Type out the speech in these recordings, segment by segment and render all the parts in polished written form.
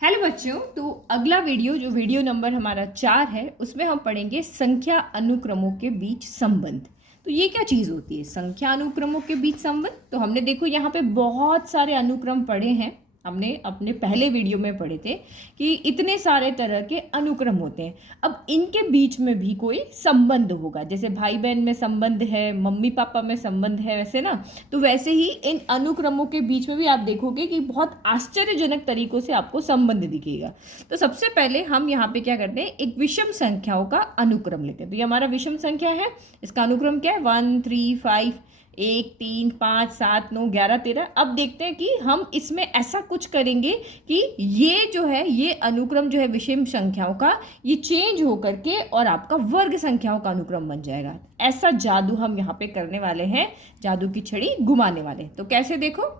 Hello बच्चों, तो अगला वीडियो जो वीडियो नंबर हमारा 4 है उसमें हम पढ़ेंगे संख्या अनुक्रमों के बीच संबंध। तो ये क्या चीज़ होती है संख्या अनुक्रमों के बीच संबंध? तो हमने देखो यहाँ पे बहुत सारे अनुक्रम पढ़े हैं। हमने अपने पहले वीडियो में पढ़े थे कि इतने सारे तरह के अनुक्रम होते हैं। अब इनके बीच में भी कोई संबंध होगा, जैसे भाई बहन में संबंध है, मम्मी पापा में संबंध है, वैसे ना। तो वैसे ही इन अनुक्रमों के बीच में भी आप देखोगे कि बहुत आश्चर्यजनक तरीकों से आपको संबंध दिखेगा। तो सबसे पहले हम यहाँ पे क्या करते हैं, एक विषम संख्याओं का अनुक्रम लेते हैं। तो ये हमारा विषम संख्या है, इसका अनुक्रम क्या है 1 3 5 1 3 5 7 9 11 13। अब देखते हैं कि हम इसमें ऐसा कुछ करेंगे कि ये जो है ये अनुक्रम जो है विषम संख्याओं का, ये चेंज होकर के और आपका वर्ग संख्याओं का अनुक्रम बन जाएगा। ऐसा जादू हम यहाँ पे करने वाले हैं, जादू की छड़ी घुमाने वाले। तो कैसे देखो,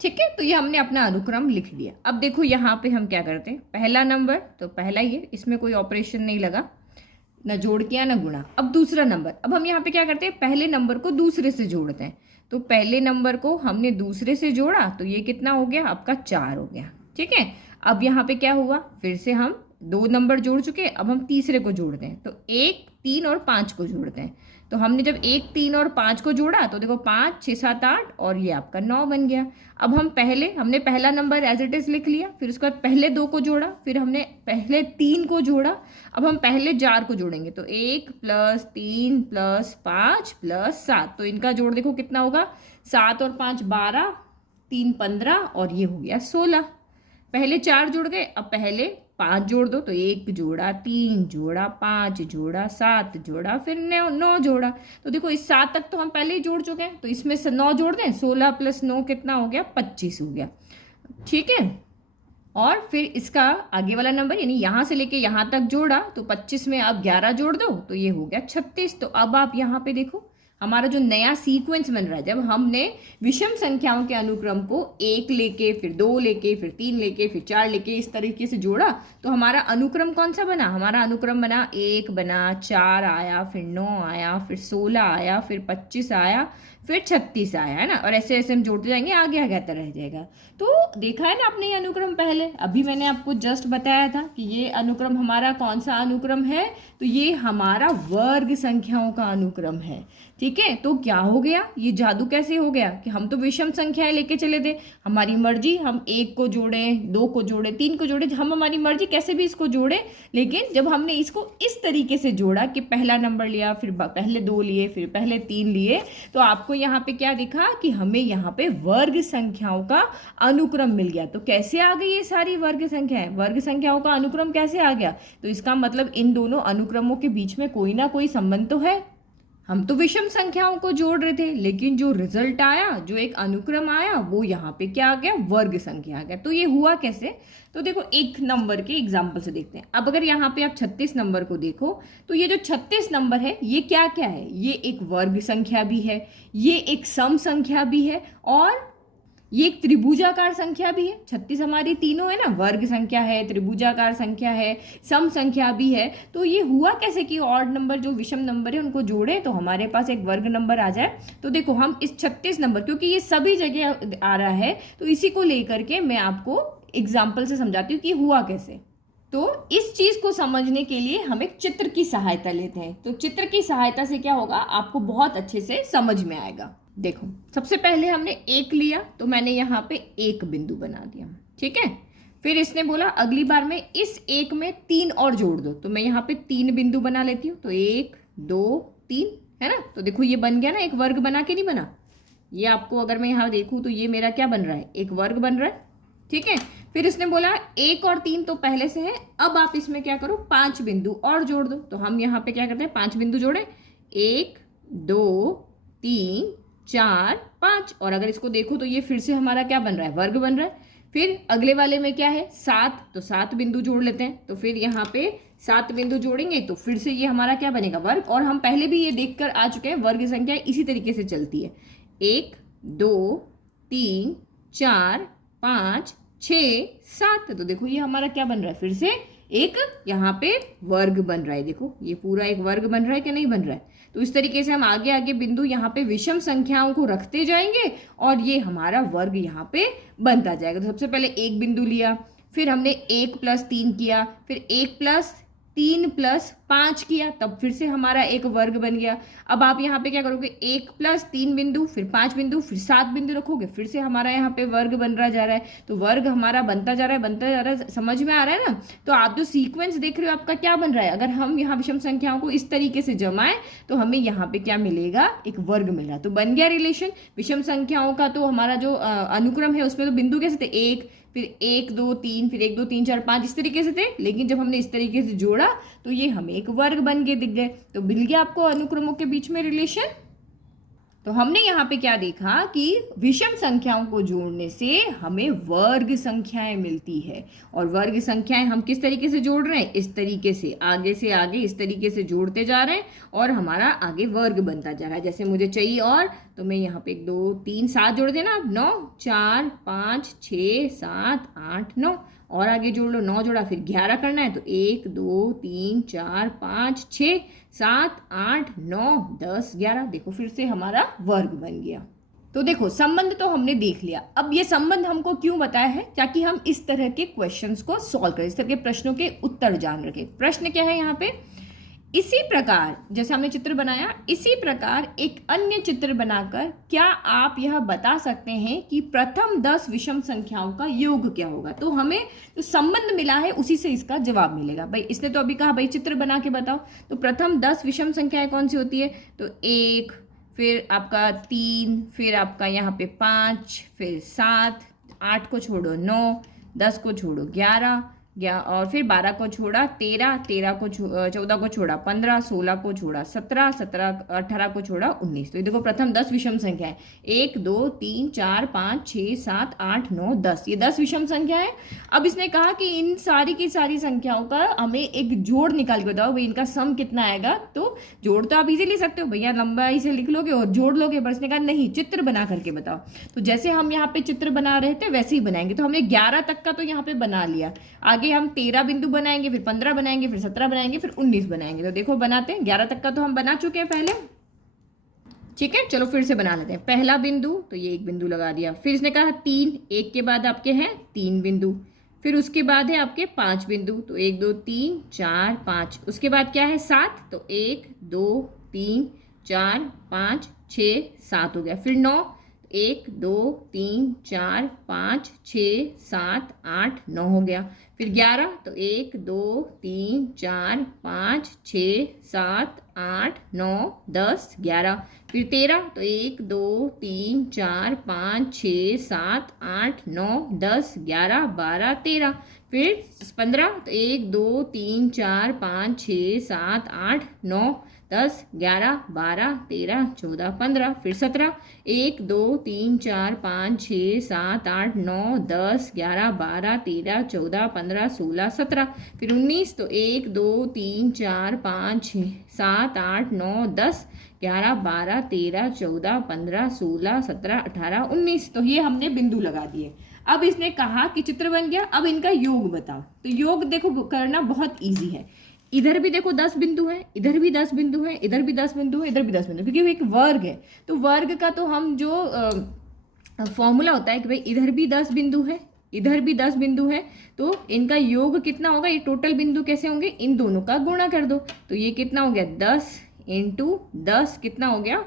ठीक है। तो ये हमने अपना अनुक्रम लिख लिया। अब देखो यहाँ पे हम क्या करते हैं, पहला नंबर तो पहला ही है, इसमें कोई ऑपरेशन नहीं लगा, न जोड़ किया न गुणा। अब दूसरा नंबर, अब हम यहाँ पे क्या करते हैं, पहले नंबर को दूसरे से जोड़ते हैं। तो पहले नंबर को हमने दूसरे से जोड़ा तो ये कितना हो गया, आपका 4 हो गया, ठीक है। अब यहाँ पे क्या हुआ, फिर से हम 2 नंबर जोड़ चुके, अब हम तीसरे को जोड़ते हैं। तो 1 3 और 5 को जोड़ते हैं। तो हमने जब 1 3 और 5 को जोड़ा तो देखो 5 6 7 8 और ये आपका 9 बन गया। अब हमने पहला नंबर एज इट इज लिख लिया, फिर उसके बाद पहले 2 को जोड़ा, फिर हमने पहले 3 को जोड़ा। अब हम पहले 4 को जोड़ेंगे, तो 1 + 3 + 5 + 7। तो इनका जोड़ देखो कितना होगा, 7 और 5 12, 3 15 और ये हो गया 16। पहले 4 जुड़ गए, अब पहले 5 जोड़ दो, तो 1 जोड़ा, 3 जोड़ा, 5 जोड़ा, 7 जोड़ा, फिर 9 जोड़ा। तो देखो इस 7 तक तो हम पहले ही जोड़ चुके हैं, तो इसमें से 9 जोड़ दें, 16 + 9 कितना हो गया, 25 हो गया, ठीक है। और फिर इसका आगे वाला नंबर यानी यहाँ से लेके यहाँ तक जोड़ा, तो 25 में अब 11 जोड़ दो, तो ये हो गया 36। तो अब आप यहाँ पे देखो हमारा जो नया सीक्वेंस बन रहा है, जब हमने विषम संख्याओं के अनुक्रम को 1 लेके, फिर 2 लेके, फिर 3 लेके, फिर 4 लेके इस तरीके से जोड़ा, तो हमारा अनुक्रम कौन सा बना, हमारा अनुक्रम बना 1 बना, 4 आया, फिर 9 आया, फिर 16 आया, फिर 25 आया, फिर 36 आया, है ना। और ऐसे ऐसे हम जोड़ते जाएंगे, आगे आगे आता रह जाएगा। तो देखा है ना आपने ये अनुक्रम पहले, अभी मैंने आपको जस्ट बताया था कि ये अनुक्रम हमारा कौन सा अनुक्रम है, तो ये हमारा वर्ग संख्याओं का अनुक्रम है, ठीक है। तो क्या हो गया, ये जादू कैसे हो गया कि हम तो विषम संख्याएं लेके चले थे, हमारी मर्जी, हम 1 को जोड़े, 2 को जोड़े, 3 को जोड़े, हम हमारी मर्जी कैसे भी इसको जोड़े। लेकिन जब हमने इसको इस तरीके से जोड़ा कि पहला नंबर लिया, फिर पहले 2 लिए, फिर पहले 3 लिए, तो आपको यहाँ पे क्या दिखा कि हमें यहाँ पे वर्ग संख्याओं का अनुक्रम मिल गया। तो कैसे आ गई ये सारी वर्ग संख्याएं, वर्ग संख्याओं का अनुक्रम कैसे आ गया, तो इसका मतलब इन दोनों अनुक्रमों के बीच में कोई ना कोई संबंध तो है। हम तो विषम संख्याओं को जोड़ रहे थे, लेकिन जो रिजल्ट आया, जो एक अनुक्रम आया, वो यहाँ पे क्या आ गया, वर्ग संख्या आ गया। तो ये हुआ कैसे, तो देखो एक नंबर के एग्जाम्पल से देखते हैं। अब अगर यहाँ पे आप 36 नंबर को देखो, तो ये जो 36 नंबर है ये क्या क्या है, ये एक वर्ग संख्या भी है, ये एक सम संख्या भी है, और ये एक त्रिभुजाकार संख्या भी है। 36 हमारी तीनों है ना, वर्ग संख्या है, त्रिभुजाकार संख्या है, सम संख्या भी है। तो ये हुआ कैसे कि ऑड नंबर जो विषम नंबर है उनको जोड़े तो हमारे पास एक वर्ग नंबर आ जाए। तो देखो हम इस 36 नंबर, क्योंकि ये सभी जगह आ रहा है, तो इसी को लेकर के मैं आपको एग्जाम्पल से समझाती हूँ कि हुआ कैसे। तो इस चीज को समझने के लिए हम एक चित्र की सहायता लेते हैं। तो चित्र की सहायता से क्या होगा, आपको बहुत अच्छे से समझ में आएगा। देखो सबसे पहले हमने 1 लिया, तो मैंने यहाँ पे 1 बिंदु बना दिया, ठीक है। फिर इसने बोला अगली बार में इस 1 में 3 और जोड़ दो, तो मैं यहाँ पे 3 बिंदु बना लेती हूँ। तो 1 2 3, है ना। तो देखो ये बन गया ना, एक वर्ग बना के नहीं बना, ये आपको अगर मैं यहाँ देखूँ तो ये मेरा क्या बन रहा है, एक वर्ग बन रहा है, ठीक है। फिर इसने बोला 1 और 3 तो पहले से है, अब आप इसमें क्या करो, 5 बिंदु और जोड़ दो। तो हम यहाँ पे क्या करते हैं, 5 बिंदु जोड़े, 1 2 3 4 5, और अगर इसको देखो तो ये फिर से हमारा क्या बन रहा है, वर्ग बन रहा है। फिर अगले वाले में क्या है 7, तो 7 बिंदु जोड़ लेते हैं। तो फिर यहाँ पे 7 बिंदु जोड़ेंगे तो फिर से ये हमारा क्या बनेगा, वर्ग। और हम पहले भी ये देख कर आ चुके हैं, वर्ग संख्या इसी तरीके से चलती है, 1 2 3 4 5 6 7। तो देखो ये हमारा क्या बन रहा है, फिर से एक यहाँ पे वर्ग बन रहा है। देखो ये पूरा एक वर्ग बन रहा है कि नहीं बन रहा है। तो इस तरीके से हम आगे आगे बिंदु यहाँ पे विषम संख्याओं को रखते जाएंगे और ये हमारा वर्ग यहाँ पे बनता जाएगा। तो सबसे पहले 1 बिंदु लिया, फिर हमने 1+3 किया, फिर 1+3+5 किया, तब फिर से हमारा एक वर्ग बन गया। अब आप यहाँ पे क्या करोगे, 1+3 बिंदु, फिर 5 बिंदु, फिर 7 बिंदु रखोगे, फिर से हमारा यहाँ पे वर्ग बन रहा जा रहा है। तो वर्ग हमारा बनता जा रहा है, बनता जा रहा है, समझ में आ रहा है ना। तो आप जो सीक्वेंस देख रहे हो आपका क्या बन रहा है, अगर हम यहाँ विषम संख्याओं को इस तरीके से जमाएं तो हमें यहाँ पे क्या मिलेगा, एक वर्ग मिला। तो बन गया रिलेशन विषम संख्याओं का। तो हमारा जो अनुक्रम है उसमें तो बिंदु कैसे थे, 1, फिर 1 2 3, फिर 1 2 3 4 5 इस तरीके से थे, लेकिन जब हमने इस तरीके से जोड़ा तो ये हमें एक वर्ग बन के दिख गए। तो मिल गया आपको अनुक्रमों के बीच में रिलेशन। तो हमने यहाँ पे क्या देखा कि विषम संख्याओं को जोड़ने से हमें वर्ग संख्याएं मिलती है। और वर्ग संख्याएं हम किस तरीके से जोड़ रहे हैं, इस तरीके से आगे इस तरीके से जोड़ते जा रहे हैं और हमारा आगे वर्ग बनता जा रहा है। जैसे मुझे चाहिए और, तो मैं यहाँ पे 1 2 3 7 जोड़ देना, 9 4 5 6 7 8 9 और आगे जोड़ लो, 9 जोड़ा फिर 11 करना है। तो 1 2 3 4 5 6 7 8 9 10 11, देखो फिर से हमारा वर्ग बन गया। तो देखो संबंध तो हमने देख लिया। अब ये संबंध हमको क्यों बताया है, ताकि हम इस तरह के क्वेश्चंस को सॉल्व करें, इस तरह के प्रश्नों के उत्तर जान रखें। प्रश्न क्या है यहाँ पे, इसी प्रकार जैसे हमने चित्र बनाया, इसी प्रकार एक अन्य चित्र बनाकर क्या आप यह बता सकते हैं कि प्रथम 10 विषम संख्याओं का योग क्या होगा। तो हमें जो संबंध मिला है उसी से इसका जवाब मिलेगा। भाई इसने तो अभी कहा भाई चित्र बना के बताओ, तो प्रथम 10 विषम संख्याएं कौन सी होती है, तो 1, फिर आपका 3, फिर आपका यहाँ पे 5, फिर 7, 8 को छोड़ो 9, 10 को छोड़ो 11 और फिर 12 को छोड़ा 13, 14 को छोड़ा 15, 16 को छोड़ा 17, 18 को छोड़ा 19। तो ये देखो प्रथम 10 विषम संख्या है, 1 2 3 4 5 6 7 8 9 10, ये 10 विषम संख्या है। अब इसने कहा कि इन सारी की सारी संख्याओं का हमें एक जोड़ निकाल के बताओ, भाई इनका सम कितना आएगा। तो जोड़ तो आप इजी ले सकते हो भैया, लंबाई से लिख लोगे और जोड़ लोगे, पर इसने कहा नहीं चित्र बना करके बताओ। तो जैसे हम यहाँ पे चित्र बना रहे थे वैसे ही बनाएंगे। तो हमने 11 तक का तो यहाँ पे बना लिया, आगे हम 13 बिंदु बनाएंगे, फिर 15 बनाएंगे, फिर 17 बनाएंगे, फिर 19 बनाएंगे। तो देखो बनाते हैं, 11 तक का तो हम बना चुके हैं पहले, ठीक है। चलो फिर से बना लेते हैं। पहला बिंदु, तो ये एक बिंदु लगा दिया, फिर इसने कहा 3, एक के बाद आपके हैं 3 बिंदु, फिर उसके बाद है आपके 5 बिंदु, तो 1 2 3 4 5, उसके बाद क्या है 7, तो 1 2 3 4 5 6 7 हो गया, फिर 9, 1 2 3 4 5 6 7 8 9 हो गया, फिर 11, तो 1 2 3 4 5 6 7 8 9 10 11, फिर 13, तो 1 2 3 4 5 6 7 8 9 10 11 12 13, फिर 15, तो 1 2 3 4 5 6 7 8 9 10 11 12 13 14 15, फिर 17, 1 2 3 4 5 6 7 8 9 10 11 12 13 14 15 16 17, फिर 19, तो 1 2 3 4 5 6 7 8 9 10 11 12 13 14 15 16 17 18 19। तो ये हमने बिंदु लगा दिए। अब इसने कहा कि चित्र बन गया, अब इनका योग बताओ। तो योग देखो करना बहुत ईजी है। इधर भी देखो 10 बिंदु है, इधर भी 10 बिंदु है, इधर भी 10 बिंदु है, इधर भी 10 बिंदु, क्योंकि वो एक वर्ग है। तो वर्ग का तो हम जो फॉर्मूला होता है कि भाई इधर भी 10 बिंदु है, इधर भी 10 बिंदु है, तो इनका योग कितना होगा, ये टोटल बिंदु कैसे होंगे, इन दोनों का गुणा कर दो। तो ये कितना हो गया 10 × 10 कितना हो गया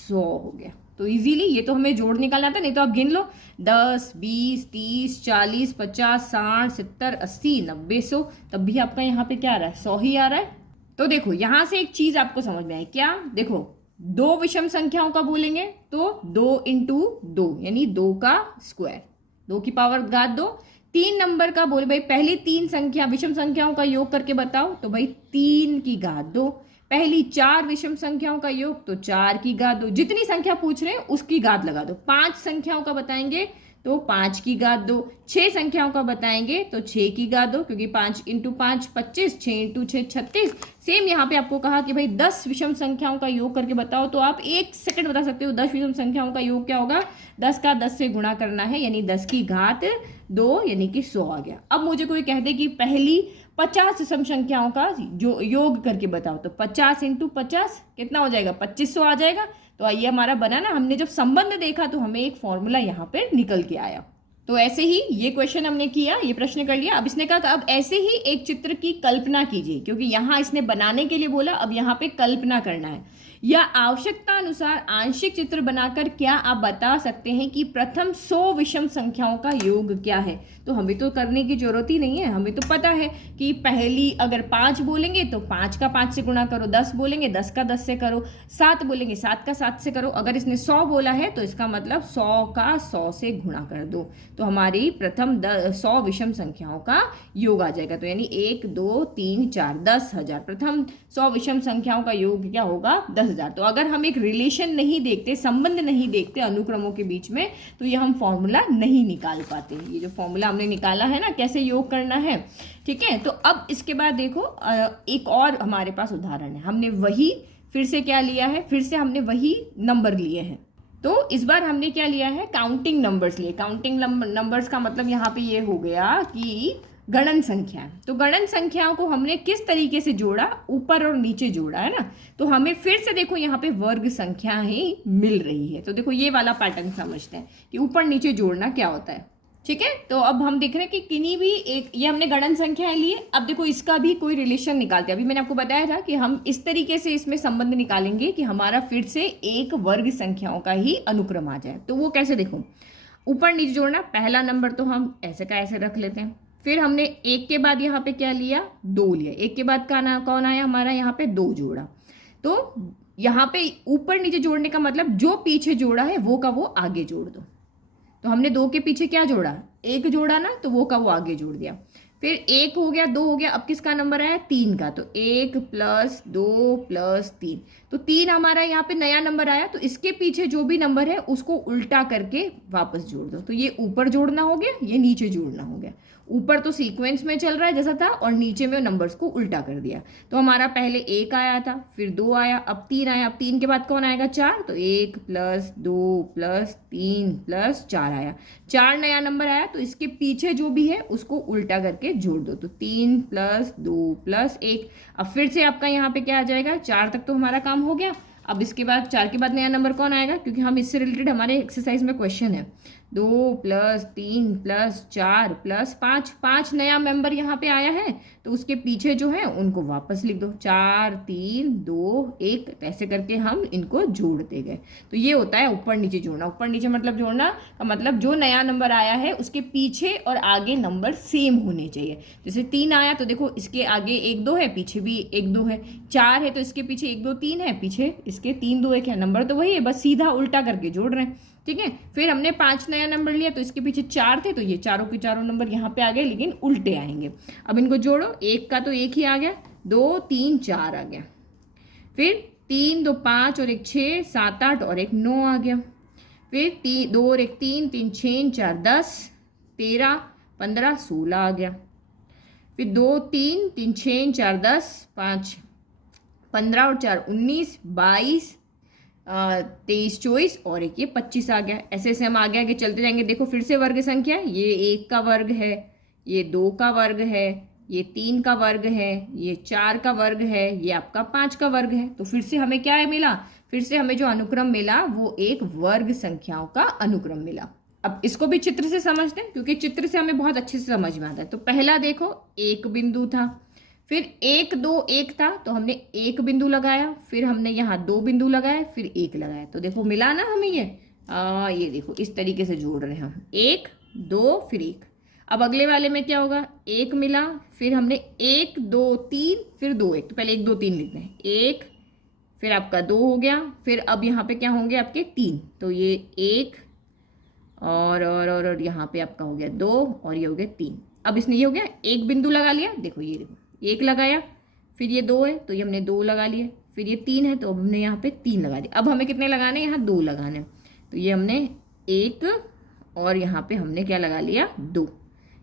100 हो गया। तो इजीली ये तो हमें जोड़ निकालना था, नहीं तो आप गिन लो 10 20 30 40 50 60 70 80 90 100, तब भी आपका यहाँ पे क्या आ रहा है 100 ही आ रहा है। तो देखो यहाँ से एक चीज आपको समझ में आई क्या, देखो 2 विषम संख्याओं का बोलेंगे तो 2 × 2 यानी 2 का स्क्वायर, 2 की पावर घात 2। 3 नंबर का बोले भाई पहली 3 संख्या विषम संख्याओं का योग करके बताओ, तो भाई 3 की घात 2। पहली 4 विषम संख्याओं का योग, तो 4 की घात 2। जितनी संख्या पूछ रहे हैं उसकी घात लगा दो। 5 संख्याओं का बताएंगे तो 5 की घात 2। 6 संख्याओं का बताएंगे तो 6 की घात 2, क्योंकि 5 × 5 25, 6 × 6 36। सेम यहाँ पे आपको कहा कि भाई 10 विषम संख्याओं का योग करके बताओ, तो आप 1 सेकंड बता सकते हो 10 विषम संख्याओं का योग क्या होगा, 10 का 10 से गुणा करना है, यानी 10 की घात 2 यानी कि 100 आ गया। अब मुझे कोई कह दे कि पहली 50 विषम संख्याओं का जो योग करके बताओ, तो 50 × 50 कितना हो जाएगा 2500 आ जाएगा। तो ये हमारा बना ना, हमने जब संबंध देखा तो हमें एक फॉर्मूला यहाँ पे निकल के आया। तो ऐसे ही ये क्वेश्चन हमने किया, ये प्रश्न कर लिया। अब इसने कहा कि अब ऐसे ही एक चित्र की कल्पना कीजिए, क्योंकि यहाँ इसने बनाने के लिए बोला, अब यहाँ पे कल्पना करना है। या आवश्यकता अनुसार आंशिक चित्र बनाकर क्या आप बता सकते हैं कि प्रथम 100 विषम संख्याओं का योग क्या है? तो हमें तो करने की जरूरत ही नहीं है, हमें तो पता है कि पहली अगर 5 बोलेंगे तो 5 का 5 से गुणा करो, 10 बोलेंगे 10 का 10 से करो, 7 बोलेंगे 7 का 7 से करो। अगर इसने 100 बोला है तो इसका मतलब 100 का 100 से गुणा कर दो, तो हमारी प्रथम 100 विषम संख्याओं का योग आ जाएगा। तो यानी 1 2 3 4 10,000, प्रथम 100 विषम संख्याओं का योग क्या होगा? 10,000। तो अगर हम एक रिलेशन नहीं देखते, संबंध नहीं देखते अनुक्रमों के बीच में, तो ये हम फॉर्मूला नहीं निकाल पाते। ये जो फॉर्मूला हमने निकाला है ना, कैसे योग करना है, ठीक है। तो अब इसके बाद देखो एक और हमारे पास उदाहरण है। हमने वही फिर से क्या लिया है, फिर से हमने वही नंबर लिए हैं। तो इस बार हमने क्या लिया है? काउंटिंग नंबर्स लिए। काउंटिंग नंबर्स का मतलब यहाँ पे ये हो गया कि गणन संख्या। तो गणन संख्याओं को हमने किस तरीके से जोड़ा? ऊपर और नीचे जोड़ा है ना। तो हमें फिर से देखो यहाँ पे वर्ग संख्या ही मिल रही है। तो देखो ये वाला पैटर्न समझते हैं कि ऊपर नीचे जोड़ना क्या होता है, ठीक है। तो अब हम देख रहे हैं कि किन्हीं भी एक, ये हमने गणन संख्या लिए। अब देखो इसका भी कोई रिलेशन निकालते हैं। अभी मैंने आपको बताया था कि हम इस तरीके से इसमें संबंध निकालेंगे कि हमारा फिर से एक वर्ग संख्याओं का ही अनुक्रम आ जाए। तो वो कैसे? देखो ऊपर नीचे जोड़ना, पहला नंबर तो हम ऐसे का ऐसे रख लेते हैं। फिर हमने एक के बाद यहाँ पे क्या लिया? 2 लिया। एक के बाद कौन आया हमारा? यहाँ पे 2 जोड़ा। तो यहाँ पे ऊपर नीचे जोड़ने का मतलब जो पीछे जोड़ा है वो का वो आगे जोड़ दो। तो हमने 2 के पीछे क्या जोड़ा? 1 जोड़ा ना, तो वो का वो आगे जोड़ दिया। फिर 1 हो गया, 2 हो गया, अब किसका नंबर आया? 3 का। तो 1 + 2 + 3, तो 3 हमारा यहाँ पे नया नंबर आया। तो इसके पीछे जो भी नंबर है उसको उल्टा करके वापस जोड़ दो। तो ये ऊपर जोड़ना हो गया, ये नीचे जोड़ना हो गया। ऊपर तो सीक्वेंस में चल रहा है जैसा था, और नीचे में नंबर्स को उल्टा कर दिया। तो हमारा पहले 1 आया था, फिर 2 आया, अब 3 आया। अब 3 के बाद कौन आएगा? 4। तो 1 + 2 + 3 + 4 आया। 4 नया नंबर आया, तो इसके पीछे जो भी है उसको उल्टा करके जोड़ दो। तो 3 + 2 + 1। अब फिर से आपका यहाँ पे क्या आ जाएगा? 4 तक तो हमारा काम हो गया। अब इसके बाद 4 के बाद नया नंबर कौन आएगा? क्योंकि हम इससे रिलेटेड हमारे एक्सरसाइज में क्वेश्चन है। 2 + 3 + 4 + 5, 5 नया मेंबर यहाँ पे आया है। तो उसके पीछे जो है उनको वापस लिख दो। 4 3 2 1, ऐसे करके हम इनको जोड़ते गए। तो ये होता है ऊपर नीचे जोड़ना। ऊपर नीचे मतलब जोड़ना का मतलब जो नया नंबर आया है उसके पीछे और आगे नंबर सेम होने चाहिए। जैसे 3 आया तो देखो इसके आगे 1 2 है, पीछे भी 1 2 है। 4 है तो इसके पीछे 1 2 3 है, पीछे इसके 3 2 1 है। नंबर तो वही है, बस सीधा उल्टा करके जोड़ रहे हैं, ठीक है। फिर हमने 5 नया नंबर लिया, तो इसके पीछे 4 थे, तो ये चारों के चारों नंबर यहाँ पे आ गए, लेकिन उल्टे आएंगे। अब इनको जोड़ो, 1 का तो 1 ही आ गया, 2 3 4 आ गया। फिर 3 2 5 और 1 6 7 8 और 1 9 आ गया। फिर 2 और 1 3 3 6 4 10 13 15 16 आ गया। फिर 2 3 3 6 4 10 5 15 और 4 19 22 23 24 और एक ये 25 आ गया। ऐसे ऐसे हम आगे आगे चलते जाएंगे। देखो फिर से वर्ग संख्या, ये 1 का वर्ग है, ये 2 का वर्ग है, ये 3 का वर्ग है, ये 4 का वर्ग है, ये आपका 5 का वर्ग है। तो फिर से हमें क्या है मिला? फिर से हमें जो अनुक्रम मिला वो एक वर्ग संख्याओं का अनुक्रम मिला। अब इसको भी चित्र से समझते हैं, क्योंकि चित्र से हमें बहुत अच्छे से समझ में आता है। तो पहला देखो 1 बिंदु था, फिर 1 2 1 था, तो हमने 1 बिंदु लगाया, फिर हमने यहाँ 2 बिंदु लगाए, फिर 1 लगाया। तो देखो मिला ना हमें ये देखो इस तरीके से जोड़ रहे हैं हम, 1 2 फिर 1। अब अगले वाले में क्या होगा? 1 मिला, फिर हमने 1 2 3 फिर 2 1। तो पहले 1 2 3 लिखते हैं, 1 फिर आपका 2 हो गया, फिर अब यहाँ पे क्या होंगे आपके 3। तो ये 1 और यहाँ पे आपका हो गया 2 और ये हो गया 3। अब इसने ये हो गया 1 बिंदु लगा लिया, देखो ये देखो 1 लगाया, फिर ये 2 है तो ये हमने 2 लगा लिए, फिर ये 3 है तो अब हमने यहाँ पे 3 लगा दिए। अब हमें कितने लगाने? यहाँ 2 लगाने। तो ये हमने 1 और यहाँ पे हमने क्या लगा लिया? 2।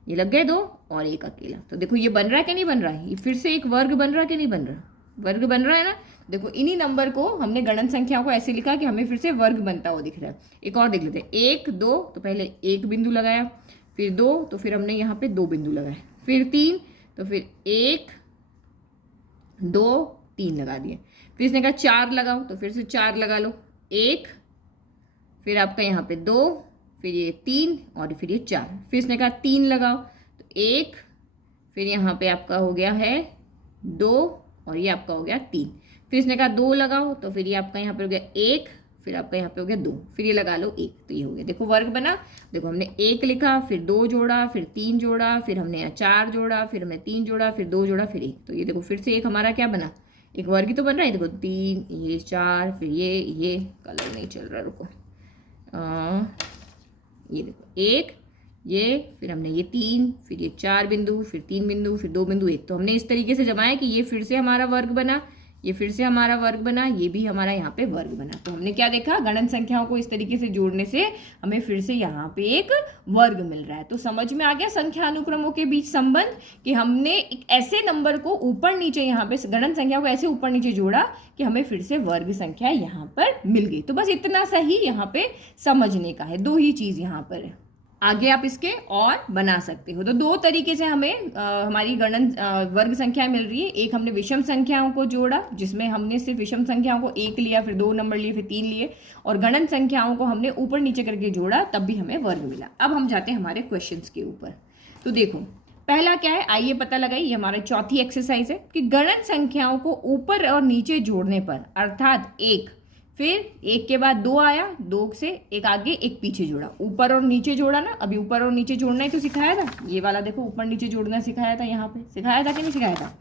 ये लग गए 2 और 1 अकेला। तो देखो ये बन रहा है कि नहीं बन रहा है? ये फिर से एक वर्ग बन रहा है कि नहीं बन रहा? वर्ग बन रहा है ना। देखो इन्हीं नंबर को हमने गणन संख्याओं को ऐसे लिखा कि हमें फिर से वर्ग बनता हुआ दिख रहा है। एक और देख लेते हैं, 1 2 तो पहले 1 बिंदु लगाया, फिर 2 तो फिर हमने यहाँ पे 2 बिंदु लगाए, फिर 3 तो फिर 1 2 3 लगा दिए। फिर इसने कहा 4 लगाओ, तो फिर से 4 लगा लो, 1 फिर आपका यहाँ पे 2 फिर ये 3 और फिर ये 4। फिर इसने कहा 3 लगाओ, तो 1, फिर यहाँ पे आपका हो गया है 2 और ये आपका हो गया 3। फिर इसने कहा 2 लगाओ, तो फिर ये आपका यहाँ पे हो गया 1, फिर आपका यहाँ पे हो गया 2, फिर ये लगा लो 1, तो ये हो गया। देखो वर्ग बना, देखो हमने 1 लिखा, फिर 2 जोड़ा, फिर 3 जोड़ा, फिर हमने यहाँ 4 जोड़ा, फिर हमने 3 जोड़ा, फिर 2 जोड़ा, फिर 1, तो ये देखो फिर से एक हमारा क्या बना, एक वर्ग ही तो बन रहा है। देखो 3, ये 4, फिर ये कलर नहीं चल रहा, रुको, ये देखो 1, ये फिर हमने ये 3, फिर ये 4 बिंदु, फिर 3 बिंदु, फिर 2 बिंदु 1, तो हमने इस तरीके से जमाया कि ये फिर से हमारा वर्ग बना, ये फिर से हमारा वर्ग बना, ये भी हमारा यहाँ पे वर्ग बना। तो हमने क्या देखा, गणन संख्याओं को इस तरीके से जोड़ने से हमें फिर से यहाँ पे एक वर्ग मिल रहा है। तो समझ में आ गया संख्या अनुक्रमों के बीच संबंध, कि हमने एक ऐसे नंबर को ऊपर नीचे यहाँ पे गणन संख्या को ऐसे ऊपर नीचे जोड़ा कि हमें फिर से वर्ग संख्या यहाँ पर मिल गई। तो बस इतना सा ही यहाँ पे समझने का है, 2 ही चीज यहाँ पर है। आगे आप इसके और बना सकते हो। तो 2 तरीके से हमें हमारी गणन वर्ग संख्या मिल रही है। एक हमने विषम संख्याओं को जोड़ा, जिसमें हमने सिर्फ विषम संख्याओं को 1 लिया, फिर 2 नंबर लिए, फिर 3 लिए, और गणन संख्याओं को हमने ऊपर नीचे करके जोड़ा, तब भी हमें वर्ग मिला। अब हम जाते हैं हमारे क्वेश्चंस के ऊपर। तो देखो पहला क्या है, आइए पता लगाइए, ये हमारा चौथी एक्सरसाइज है कि गणन संख्याओं को ऊपर और नीचे जोड़ने पर, अर्थात 1, फिर 1 के बाद 2 आया, 2 से एक आगे एक पीछे जोड़ा, ऊपर और नीचे जोड़ा ना। अभी ऊपर और नीचे जोड़ना ही तो सिखाया था, ये वाला देखो ऊपर नीचे जोड़ना सिखाया था, यहाँ पे सिखाया था कि नहीं सिखाया था,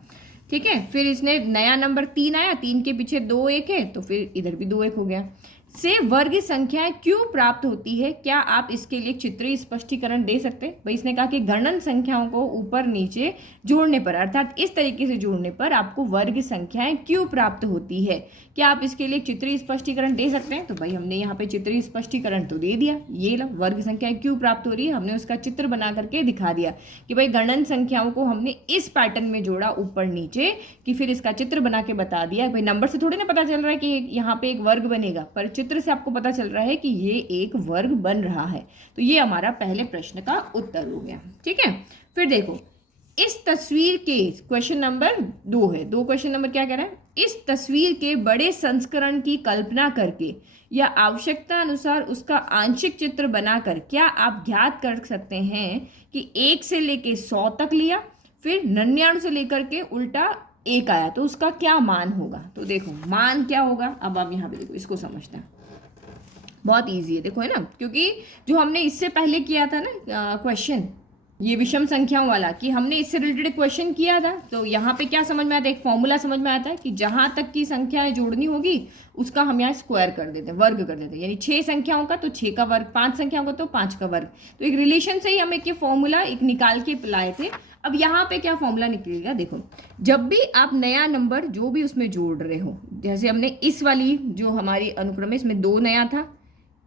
ठीक है। फिर इसने नया नंबर 3 आया, 3 के पीछे 2 1 है, तो फिर इधर भी 2 1 हो गया। से वर्ग संख्याएं क्यों प्राप्त होती है, क्या आप इसके लिए चित्रीय स्पष्टीकरण दे सकते हैं? भाई इसने कहा कि गणन संख्याओं को ऊपर नीचे जोड़ने पर, अर्थात इस तरीके से जोड़ने पर आपको वर्ग संख्याएं क्यों प्राप्त होती है, क्या आप इसके लिए चित्रीय स्पष्टीकरण दे सकते हैं? तो भाई हमने यहाँ पे चित्रीय स्पष्टीकरण तो दे दिया, ये लो वर्ग संख्याएं क्यों प्राप्त हो रही है, हमने उसका चित्र बना करके दिखा दिया कि भाई गणन संख्याओं को हमने इस पैटर्न में जोड़ा ऊपर नीचे, कि फिर इसका चित्र बना के बता दिया। भाई नंबर से थोड़ी ना पता चल रहा है कि यहाँ पे एक वर्ग बनेगा, पर चित्र से आपको पता चल रहा है कि ये एक वर्ग बन रहा है। तो ये हमारा पहले प्रश्न का उत्तर हो गया, ठीक है। फिर देखो इस तस्वीर के, क्वेश्चन नंबर 2 है, 2 क्वेश्चन नंबर क्या कह रहा है, इस तस्वीर के बड़े संस्करण की कल्पना करके या आवश्यकता अनुसार उसका आंशिक चित्र बनाकर क्या आप ज्ञात कर सकते हैं कि 1 से लेके 100 तक लिया, फिर 99 से लेकर के उल्टा 1 आया, तो उसका क्या मान होगा। तो देखो मान क्या होगा, अब आप यहाँ पे देखो, इसको समझना है, बहुत इजी है, देखो है ना, क्योंकि जो हमने इससे पहले किया था ना क्वेश्चन, ये विषम संख्याओं वाला, कि हमने इससे रिलेटेड क्वेश्चन किया था, तो यहाँ पे क्या समझ में आता है, एक फॉर्मूला समझ में आता है कि जहाँ तक की संख्याएं जोड़नी होगी उसका हम यहाँ स्क्वायर कर देते हैं, वर्ग कर देते हैं, यानी 6 संख्याओं का तो 6 का वर्ग, 5 संख्याओं का तो 5 का वर्ग। तो एक रिलेशन से ही हम एक ये फॉर्मूला एक निकाल के लाए थे। अब यहाँ पे क्या फॉर्मूला निकलेगा, देखो जब भी आप नया नंबर जो भी उसमें जोड़ रहे हो, जैसे हमने इस वाली जो हमारी अनुक्रम है, इसमें 2 नया था,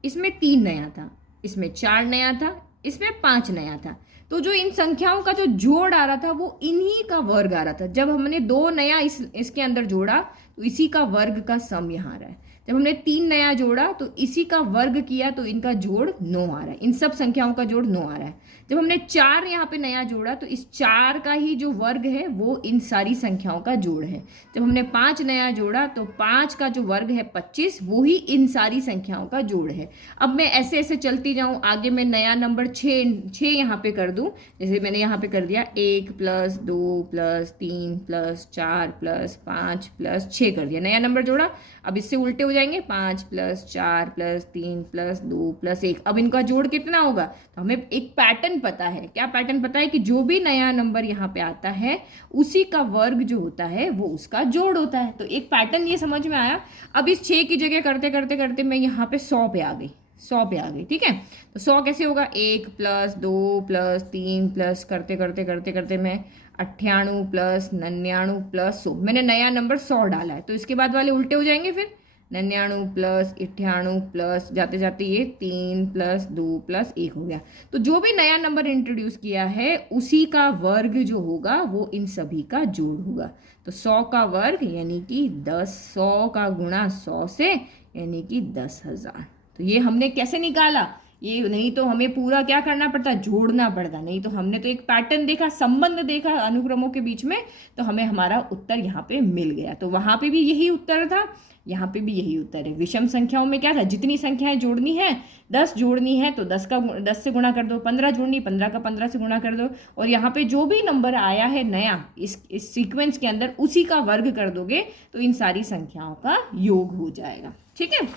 इसमें 3 नया था, इसमें 4 नया था, इसमें 5 नया था, तो जो इन संख्याओं का जो जोड़ आ रहा था वो इन्हीं का वर्ग आ रहा था। जब हमने 2 नया इसके अंदर जोड़ा तो इसी का वर्ग का सम यहाँ आ रहा है। जब हमने 3 नया जोड़ा तो इसी का वर्ग किया तो इनका जोड़ 9 आ रहा है, इन सब संख्याओं का जोड़ 9 आ रहा है। जब हमने 4 यहाँ पे नया जोड़ा तो इस 4 का ही जो वर्ग है वो इन सारी संख्याओं का जोड़ है। जब हमने 5 नया जोड़ा तो 5 का जो वर्ग है 25, वो ही इन सारी संख्याओं का जोड़ है। अब मैं ऐसे ऐसे चलती जाऊँ, आगे मैं नया नंबर 6 यहाँ पे कर दूँ, जैसे मैंने यहाँ पे कर दिया 1 + 2 + 3 + 4 + 5 + 6 कर दिया, नया नंबर जोड़ा। अब इससे उल्टे हो जाएंगे, 5 + 4 + 3 + 2 + 1। अब इनका जोड़ कितना होगा, तो हमें एक पैटर्न पता है। क्या पैटर्न पता है कि जो भी नया नंबर यहाँ पे आता है उसी का वर्ग जो होता है वो उसका जोड़ होता है। तो एक पैटर्न ये समझ में आया। अब इस 6 की जगह करते करते करते मैं यहाँ पे 100 पे आ गई, 100 पे आ गई, ठीक है। तो 100 कैसे होगा, 1 + 2 + 3 + करते करते करते करते मैं 98 + 99 + 100, मैंने नया नंबर 100 डाला है। तो इसके बाद वाले उल्टे हो जाएंगे, फिर 99 + 98 + जाते जाते ये 3 + 2 + 1 हो गया। तो जो भी नया नंबर इंट्रोड्यूस किया है उसी का वर्ग जो होगा वो इन सभी का जोड़ होगा। तो 100 का वर्ग यानी कि 10, 100 का गुणा 100 से यानी कि 10,000। तो ये हमने कैसे निकाला, ये नहीं तो हमें पूरा क्या करना पड़ता, जोड़ना पड़ता। नहीं तो हमने तो एक पैटर्न देखा, संबंध देखा अनुक्रमों के बीच में, तो हमें हमारा उत्तर यहाँ पे मिल गया। तो वहाँ पे भी यही उत्तर था, यहाँ पे भी यही उत्तर है। विषम संख्याओं में क्या था, जितनी संख्याएं जोड़नी है, 10 जोड़नी है तो 10 से गुणा कर दो, 15 जोड़नी 15 का 15 से गुणा कर दो, और यहाँ पे जो भी नंबर आया है नया इस सीक्वेंस के अंदर उसी का वर्ग कर दोगे तो इन सारी संख्याओं का योग हो जाएगा। ठीक है,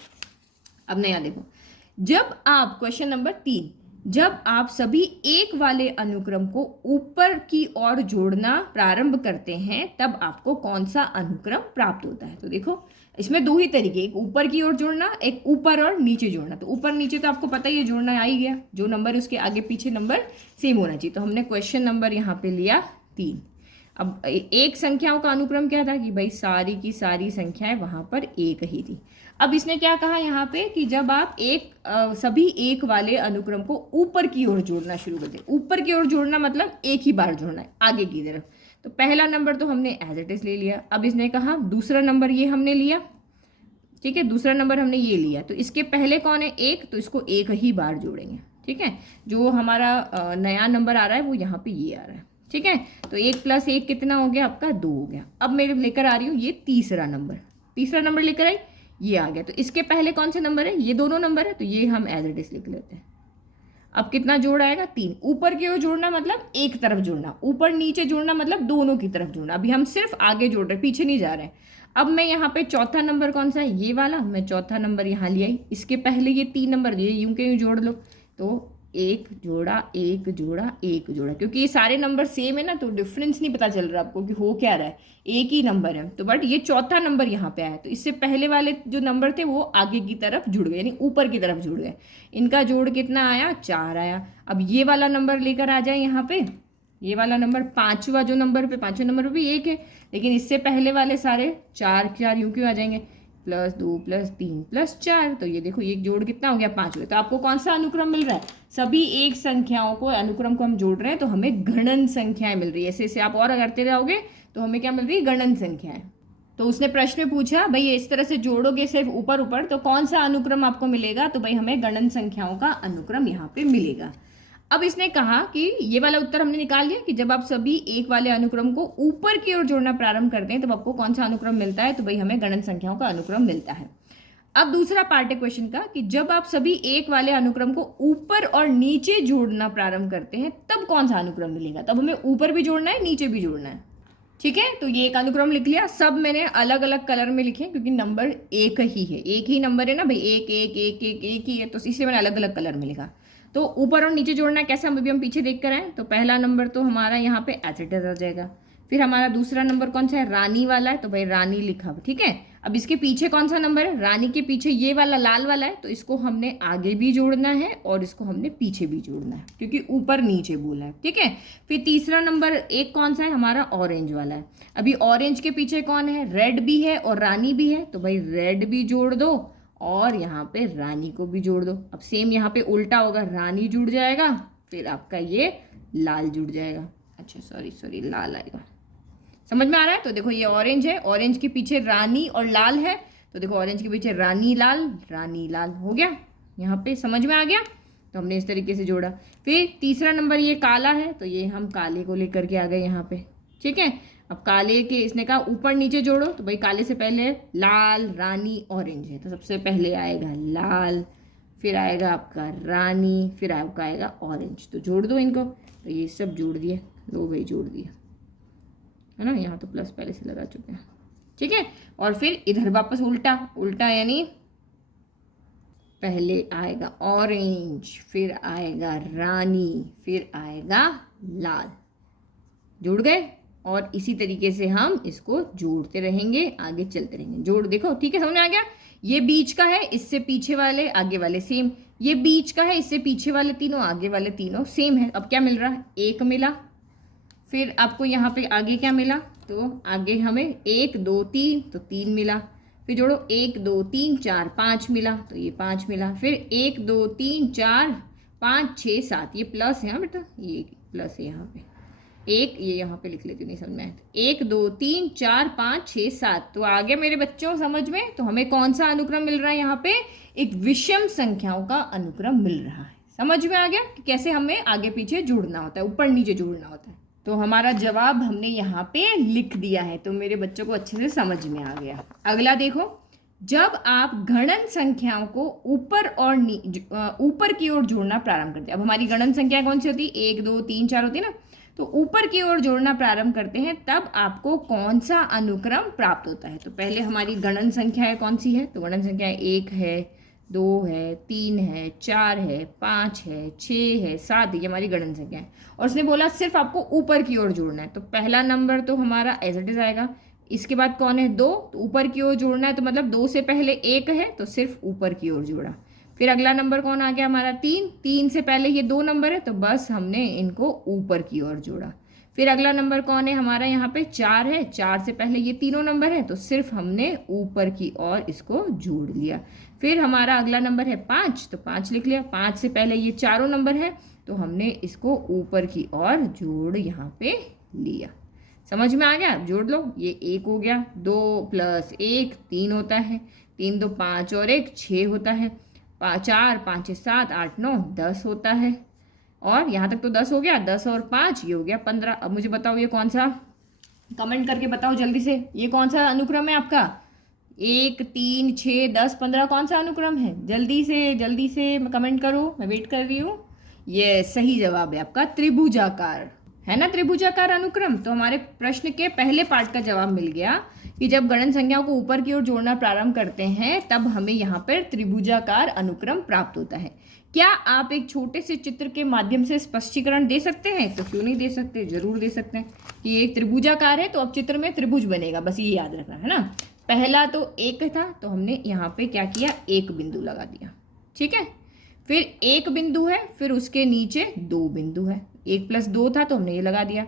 अब नया देखो, जब आप क्वेश्चन नंबर 3, जब आप सभी एक वाले अनुक्रम को ऊपर की ओर जोड़ना प्रारंभ करते हैं तब आपको कौन सा अनुक्रम प्राप्त होता है। तो देखो इसमें दो ही तरीके, एक ऊपर की ओर जोड़ना, एक ऊपर और नीचे जोड़ना। तो ऊपर नीचे तो आपको पता ही है, जोड़ना आ ही गया, जो नंबर है उसके आगे पीछे नंबर सेम होना चाहिए। तो हमने क्वेश्चन नंबर यहाँ पे लिया 3। अब एक संख्याओं का अनुक्रम क्या था कि भाई सारी की सारी संख्याएं वहां पर एक ही थी। अब इसने क्या कहा यहाँ पे कि जब आप सभी एक वाले अनुक्रम को ऊपर की ओर जोड़ना शुरू करते हैं। ऊपर की ओर जोड़ना मतलब एक ही बार जोड़ना है आगे की तरफ। तो पहला नंबर तो हमने एज इट इज ले लिया। अब इसने कहा दूसरा नंबर ये हमने लिया, ठीक है, दूसरा नंबर हमने ये लिया, तो इसके पहले कौन है, एक, तो इसको एक ही बार जोड़ेंगे। ठीक है, जो हमारा नया नंबर आ रहा है वो यहाँ पे ये आ रहा है। ठीक है, तो 1 + 1 कितना हो गया आपका, 2 हो गया। अब मैं लेकर आ रही हूँ ये तीसरा नंबर लेकर आई, ये आ गया। तो इसके पहले कौन से नंबर है, ये दोनों नंबर है, तो ये हम एज इट इज लिख लेते हैं। अब कितना जोड़ आएगा, 3। ऊपर की ओर जोड़ना मतलब एक तरफ जोड़ना, ऊपर नीचे जोड़ना मतलब दोनों की तरफ जोड़ना। अभी हम सिर्फ आगे जोड़ रहे, पीछे नहीं जा रहे हैं। अब मैं यहाँ पे चौथा नंबर कौन सा है, ये वाला, मैं चौथा नंबर यहाँ ले आई। इसके पहले ये 3 नंबर, ये यूं के यूं जोड़ लो, तो 1 जोड़ा 1 जोड़ा 1 जोड़ा, क्योंकि ये सारे नंबर सेम है ना, तो डिफरेंस नहीं पता चल रहा आपको कि हो क्या रहा है, एक ही नंबर है। तो बट ये चौथा नंबर यहाँ पे आया, तो इससे पहले वाले जो नंबर थे वो आगे की तरफ जुड़ गए, यानी ऊपर की तरफ जुड़ गए। इनका जोड़ कितना आया, 4 आया। अब ये वाला नंबर लेकर आ जाए यहाँ पे, ये वाला नंबर पांचवा जो नंबर पे, पांचवें नंबर पे भी 1 है, लेकिन इससे पहले वाले सारे 4 यूं क्यों आ जाएंगे, +2 + 3 + 4। तो ये देखो ये जोड़ कितना हो गया, 5 हुए। तो आपको कौन सा अनुक्रम मिल रहा है, सभी एक संख्याओं को अनुक्रम को हम जोड़ रहे हैं तो हमें गणन संख्याएं मिल रही है। ऐसे ऐसे आप और करते रहोगे तो हमें क्या मिल रही है, गणन संख्याएं। तो उसने प्रश्न में पूछा भाई इस तरह से जोड़ोगे सिर्फ ऊपर ऊपर तो कौन सा अनुक्रम आपको मिलेगा, तो भाई हमें गणन संख्याओं का अनुक्रम यहाँ पे मिलेगा। अब इसने कहा कि ये वाला उत्तर हमने निकाल लिया कि जब आप सभी एक वाले अनुक्रम को ऊपर की ओर जोड़ना प्रारंभ करते हैं तब आपको कौन सा अनुक्रम मिलता है, तो भाई हमें गणन संख्याओं का अनुक्रम मिलता है। अब दूसरा पार्ट है क्वेश्चन का कि जब आप सभी एक वाले अनुक्रम को ऊपर और नीचे जोड़ना प्रारंभ करते हैं तब कौन सा अनुक्रम मिलेगा। तब हमें ऊपर भी जोड़ना है, नीचे भी जोड़ना है। ठीक है, तो ये एक अनुक्रम लिख लिया। सब मैंने अलग अलग कलर में लिखे क्योंकि नंबर एक ही है, एक ही नंबर है ना भाई, एक एक एक एक एक ही है, तो इसे मैंने अलग अलग कलर में लिखा। तो ऊपर और नीचे जोड़ना है कैसे, हम पीछे देख कर आए। तो पहला नंबर तो हमारा यहाँ पे एज इट इज आ जाएगा। फिर हमारा दूसरा नंबर कौन सा है, रानी वाला है, तो भाई रानी लिखा। ठीक है, अब इसके पीछे कौन सा नंबर है, रानी के पीछे ये वाला लाल वाला है, तो इसको हमने आगे भी जोड़ना है और इसको हमने पीछे भी जोड़ना है क्योंकि ऊपर नीचे बोला है। ठीक है, फिर तीसरा नंबर एक कौन सा है, हमारा ऑरेंज वाला है। अभी ऑरेंज के पीछे कौन है, रेड भी है और रानी भी है, तो भाई रेड भी जोड़ दो और यहाँ पे रानी को भी जोड़ दो। अब सेम यहाँ पे उल्टा होगा, रानी जुड़ जाएगा फिर आपका ये लाल जुड़ जाएगा। अच्छा सॉरी लाल आएगा, समझ में आ रहा है। तो देखो ये ऑरेंज है, ऑरेंज के पीछे रानी और लाल है, तो देखो ऑरेंज के पीछे रानी लाल हो गया, यहाँ पे समझ में आ गया। तो हमने इस तरीके से जोड़ा। फिर तीसरा नंबर ये काला है, तो ये हम काले को लेकर के आ गए यहाँ पे। ठीक है, अब काले के इसने कहा ऊपर नीचे जोड़ो, तो भाई काले से पहले लाल रानी ऑरेंज है, तो सबसे पहले आएगा लाल, फिर आएगा आपका रानी, फिर आपका आएगा ऑरेंज। तो जोड़ दो इनको, तो ये सब जोड़ दिए, लो भाई जोड़ दिया है ना, यहाँ तो प्लस पहले से लगा चुके हैं। ठीक है, और फिर इधर वापस उल्टा यानी पहले आएगा ऑरेंज, फिर आएगा रानी, फिर आएगा लाल। जुड़ गए, और इसी तरीके से हम इसको जोड़ते रहेंगे, आगे चलते रहेंगे। जोड़ देखो, ठीक है, समझ में आ गया। ये बीच का है, इससे पीछे वाले आगे वाले सेम, ये बीच का है, इससे पीछे वाले तीनों आगे वाले तीनों सेम है। अब क्या मिल रहा है, 1 मिला। फिर आपको यहाँ पे आगे क्या मिला, तो आगे हमें 1 2 3, तो 3 मिला। फिर जोड़ो 1 2 3 4 5 मिला, तो ये 5 मिला। फिर 1 2 3 4 5 6 7, ये प्लस है बेटा, ये प्लस है यहाँ पे। एक, ये यहाँ पे लिख लेती हूँ, नहीं समझ में आया। 1 2 3 4 5 6 7। तो आ गया मेरे बच्चों समझ में। तो हमें कौन सा अनुक्रम मिल रहा है यहाँ पे? एक विषम संख्याओं का अनुक्रम मिल रहा है। समझ में आ गया कि कैसे हमें आगे पीछे जोड़ना होता है, ऊपर नीचे जोड़ना होता है। तो हमारा जवाब हमने यहाँ पे लिख दिया है, तो मेरे बच्चों को अच्छे से समझ में आ गया। अगला देखो, जब आप गणन संख्याओं को ऊपर की ओर जोड़ना प्रारंभ करते हैं। अब हमारी गणन संख्या कौन सी होती है? 1 2 3 4 होती है ना। तो ऊपर की ओर जोड़ना प्रारंभ करते हैं तब आपको कौन सा अनुक्रम प्राप्त होता है? तो पहले हमारी गणन संख्या कौन सी है? तो गणन संख्या 1 है, 2 है, 3 है, 4 है, 5 है, 6 है, 7 है। ये हमारी गणन संख्या है। और उसने बोला सिर्फ आपको ऊपर की ओर जोड़ना है। तो पहला नंबर तो हमारा एज इट इज आएगा। इसके बाद कौन है? 2। तो ऊपर की ओर जोड़ना है, तो मतलब 2 से पहले 1 है तो सिर्फ ऊपर की ओर जोड़ा। फिर अगला नंबर कौन आ गया हमारा? 3। 3 से पहले ये 2 नंबर है तो बस हमने इनको ऊपर की ओर जोड़ा। फिर अगला नंबर कौन है हमारा? यहाँ पे 4 है। 4 से पहले ये तीनों नंबर है तो सिर्फ हमने ऊपर की ओर इसको जोड़ लिया। फिर हमारा अगला नंबर है 5, तो 5 लिख लिया। 5 से पहले ये चारों नंबर है तो हमने इसको ऊपर की ओर जोड़ यहाँ पे लिया। समझ में आ गया? जोड़ लो। ये 1 हो गया, 2 + 1 3 होता है, 3 2 5 और 1 6 होता है, 4 5 6 7 8 9 10 होता है। और यहाँ तक तो 10 हो गया। 10 और 5 ये हो गया 15। अब मुझे बताओ ये कौन सा, कमेंट करके बताओ जल्दी से, ये कौन सा अनुक्रम है आपका? 1 3 6 10 15 कौन सा अनुक्रम है? जल्दी से कमेंट करो, मैं वेट कर रही हूँ। ये सही जवाब है आपका त्रिभुजाकार, है ना, त्रिभुजाकार अनुक्रम। तो हमारे प्रश्न के पहले पार्ट का जवाब मिल गया कि जब गणन संख्याओं को ऊपर की ओर जोड़ना प्रारंभ करते हैं तब हमें यहाँ पर त्रिभुजाकार अनुक्रम प्राप्त होता है। क्या आप एक छोटे से चित्र के माध्यम से स्पष्टीकरण दे सकते हैं? तो क्यों नहीं दे सकते, जरूर दे सकते हैं। कि एक त्रिभुजाकार है तो अब चित्र में त्रिभुज बनेगा, बस ये याद रखना है ना। पहला तो 1 था तो हमने यहाँ पे क्या किया? 1 बिंदु लगा दिया, ठीक है। फिर 1 बिंदु है, फिर उसके नीचे 2 बिंदु है। 1 + 2 था तो हमने ये लगा दिया।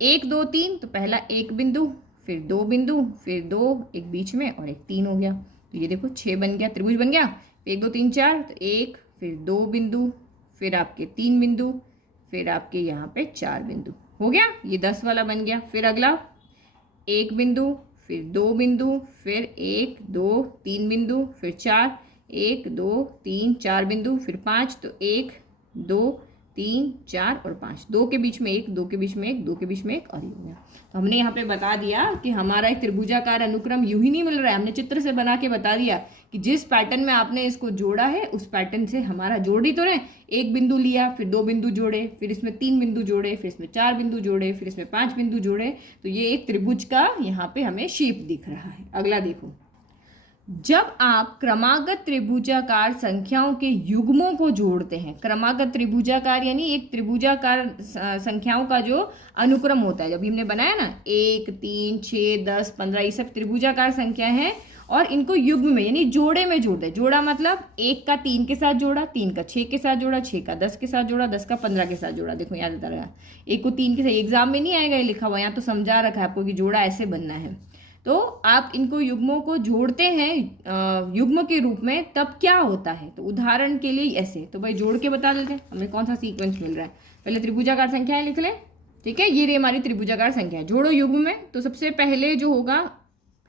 1 2 3 तो पहला 1 बिंदु, फिर 2 बिंदु, फिर 2, एक बीच में और एक 3 हो गया। तो ये देखो 6 बन गया, त्रिभुज बन गया। 1 2 3 4 तो 1, फिर 2 बिंदु, फिर आपके 3 बिंदु, फिर आपके यहाँ पे 4 बिंदु हो गया। ये 10 वाला बन गया। फिर अगला 1 बिंदु, फिर 2 बिंदु, फिर 1 2 3 बिंदु, फिर 4, 1 2 3 4 बिंदु, फिर 5, तो 1 2 3 4 और 5, 2 के बीच में 1, 2 के बीच में 1, 2 के बीच में 1 और ये हो गया। तो हमने यहाँ पे बता दिया कि हमारा एक त्रिभुजाकार अनुक्रम यूं ही नहीं मिल रहा है, हमने चित्र से बना के बता दिया कि जिस पैटर्न में आपने इसको जोड़ा है उस पैटर्न से हमारा जोड़ ही तो रहे। 1 बिंदु लिया, फिर 2 बिंदु जोड़े, फिर इसमें 3 बिंदु जोड़े, फिर इसमें 4 बिंदु जोड़े, फिर इसमें 5 बिंदु जोड़े। तो ये एक त्रिभुज का यहाँ पे हमें शेप दिख रहा है। अगला देखो, जब आप क्रमागत त्रिभुजाकार संख्याओं के युग्मों को जोड़ते हैं, क्रमागत त्रिभुजाकार यानी एक त्रिभुजाकार संख्याओं का जो अनुक्रम होता है, जब हमने बनाया ना 1 3 6 10 15 ये सब त्रिभुजाकार संख्या है और इनको युग्म में यानी जोड़े में जोड़ दे। जोड़ा मतलब 1 का 3 के साथ जोड़ा, 3 का 6 के साथ जोड़ा, 6 का 10 के साथ जोड़ा, 10 का 15 के साथ जोड़ा। देखो याद आता रहा, 1 को 3 के साथ, एग्जाम में नहीं आएगा ये लिखा हुआ, यहाँ तो समझा रखा है आपको कि जोड़ा ऐसे बनना है। तो आप इनको युग्मों को जोड़ते हैं युग्म के रूप में, तब क्या होता है? तो उदाहरण के लिए ऐसे, तो भाई जोड़ के बता देते हैं हमें कौन सा सीक्वेंस मिल रहा है। पहले त्रिभुजाकार संख्याएं लिख लें, ठीक है। ये हमारी त्रिभुजाकार संख्या है, जोड़ो युग्म में। तो सबसे पहले जो होगा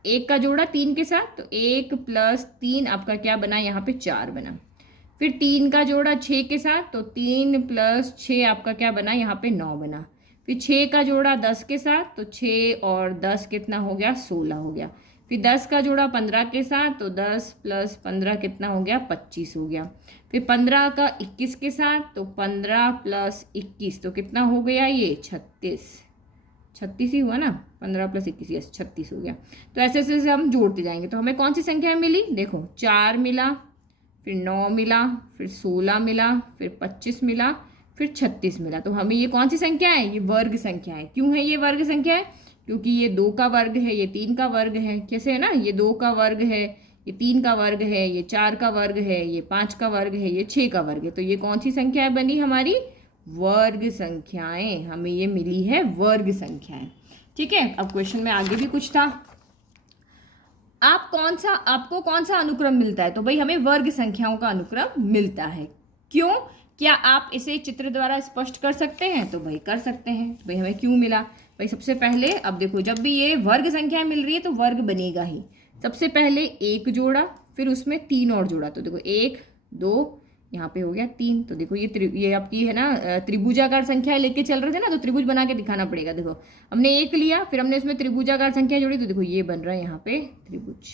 1 का जोड़ा 3 के साथ, तो 1 + 3 आपका क्या बना? यहाँ पे 4 बना। फिर 3 का जोड़ा 6 के साथ, तो 3 + 6 आपका क्या बना? यहाँ पे 9 बना। फिर 6 का जोड़ा 10 के साथ, तो 6 और 10 कितना हो गया? 16 हो गया। फिर 10 का जोड़ा 15 के साथ, तो 10 + 15 कितना हो गया? 25 हो गया। फिर 15 का 21 के साथ, तो 15 + 21 तो कितना हो गया? ये 36 ही हुआ ना, 15 + 21 यस 36 हो गया। तो ऐसे ऐसे हम जोड़ते जाएंगे। तो हमें कौन सी संख्या मिली? देखो 4 मिला, फिर 9 मिला, फिर 16 मिला, फिर 25 मिला, फिर 36 मिला। तो हमें ये कौन सी संख्या है? ये वर्ग संख्या है। क्यों है ये वर्ग संख्या है? क्योंकि ये 2 का वर्ग है, ये 3 का वर्ग है। कैसे है ना, ये 2 का वर्ग है, ये 3 का वर्ग है, ये 4 का वर्ग है, ये 5 का वर्ग है, ये 6 का वर्ग है। तो ये कौन सी संख्याएं बनी हमारी? वर्ग संख्याएं। हमें ये मिली है वर्ग संख्याएं, ठीक है। अब क्वेश्चन में आगे भी कुछ था, आपको कौन सा अनुक्रम मिलता है? तो भाई हमें वर्ग संख्याओं का अनुक्रम मिलता है। क्यों? क्या आप इसे चित्र द्वारा स्पष्ट कर सकते हैं? तो भाई कर सकते हैं। तो भाई हमें क्यों मिला? भाई सबसे पहले अब देखो, जब भी ये वर्ग संख्या मिल रही है तो वर्ग बनेगा ही। सबसे पहले 1 जोड़ा, फिर उसमें 3 और जोड़ा, तो देखो 1 2 यहाँ पे हो गया 3। तो देखो ये आपकी है ना त्रिभुजाकार संख्या लेके चल रहे थे ना, तो त्रिभुज बना के दिखाना पड़ेगा। देखो हमने 1 लिया, फिर हमने इसमें त्रिभुजाकार संख्या जोड़ी, तो देखो ये बन रहा है यहाँ पे त्रिभुज।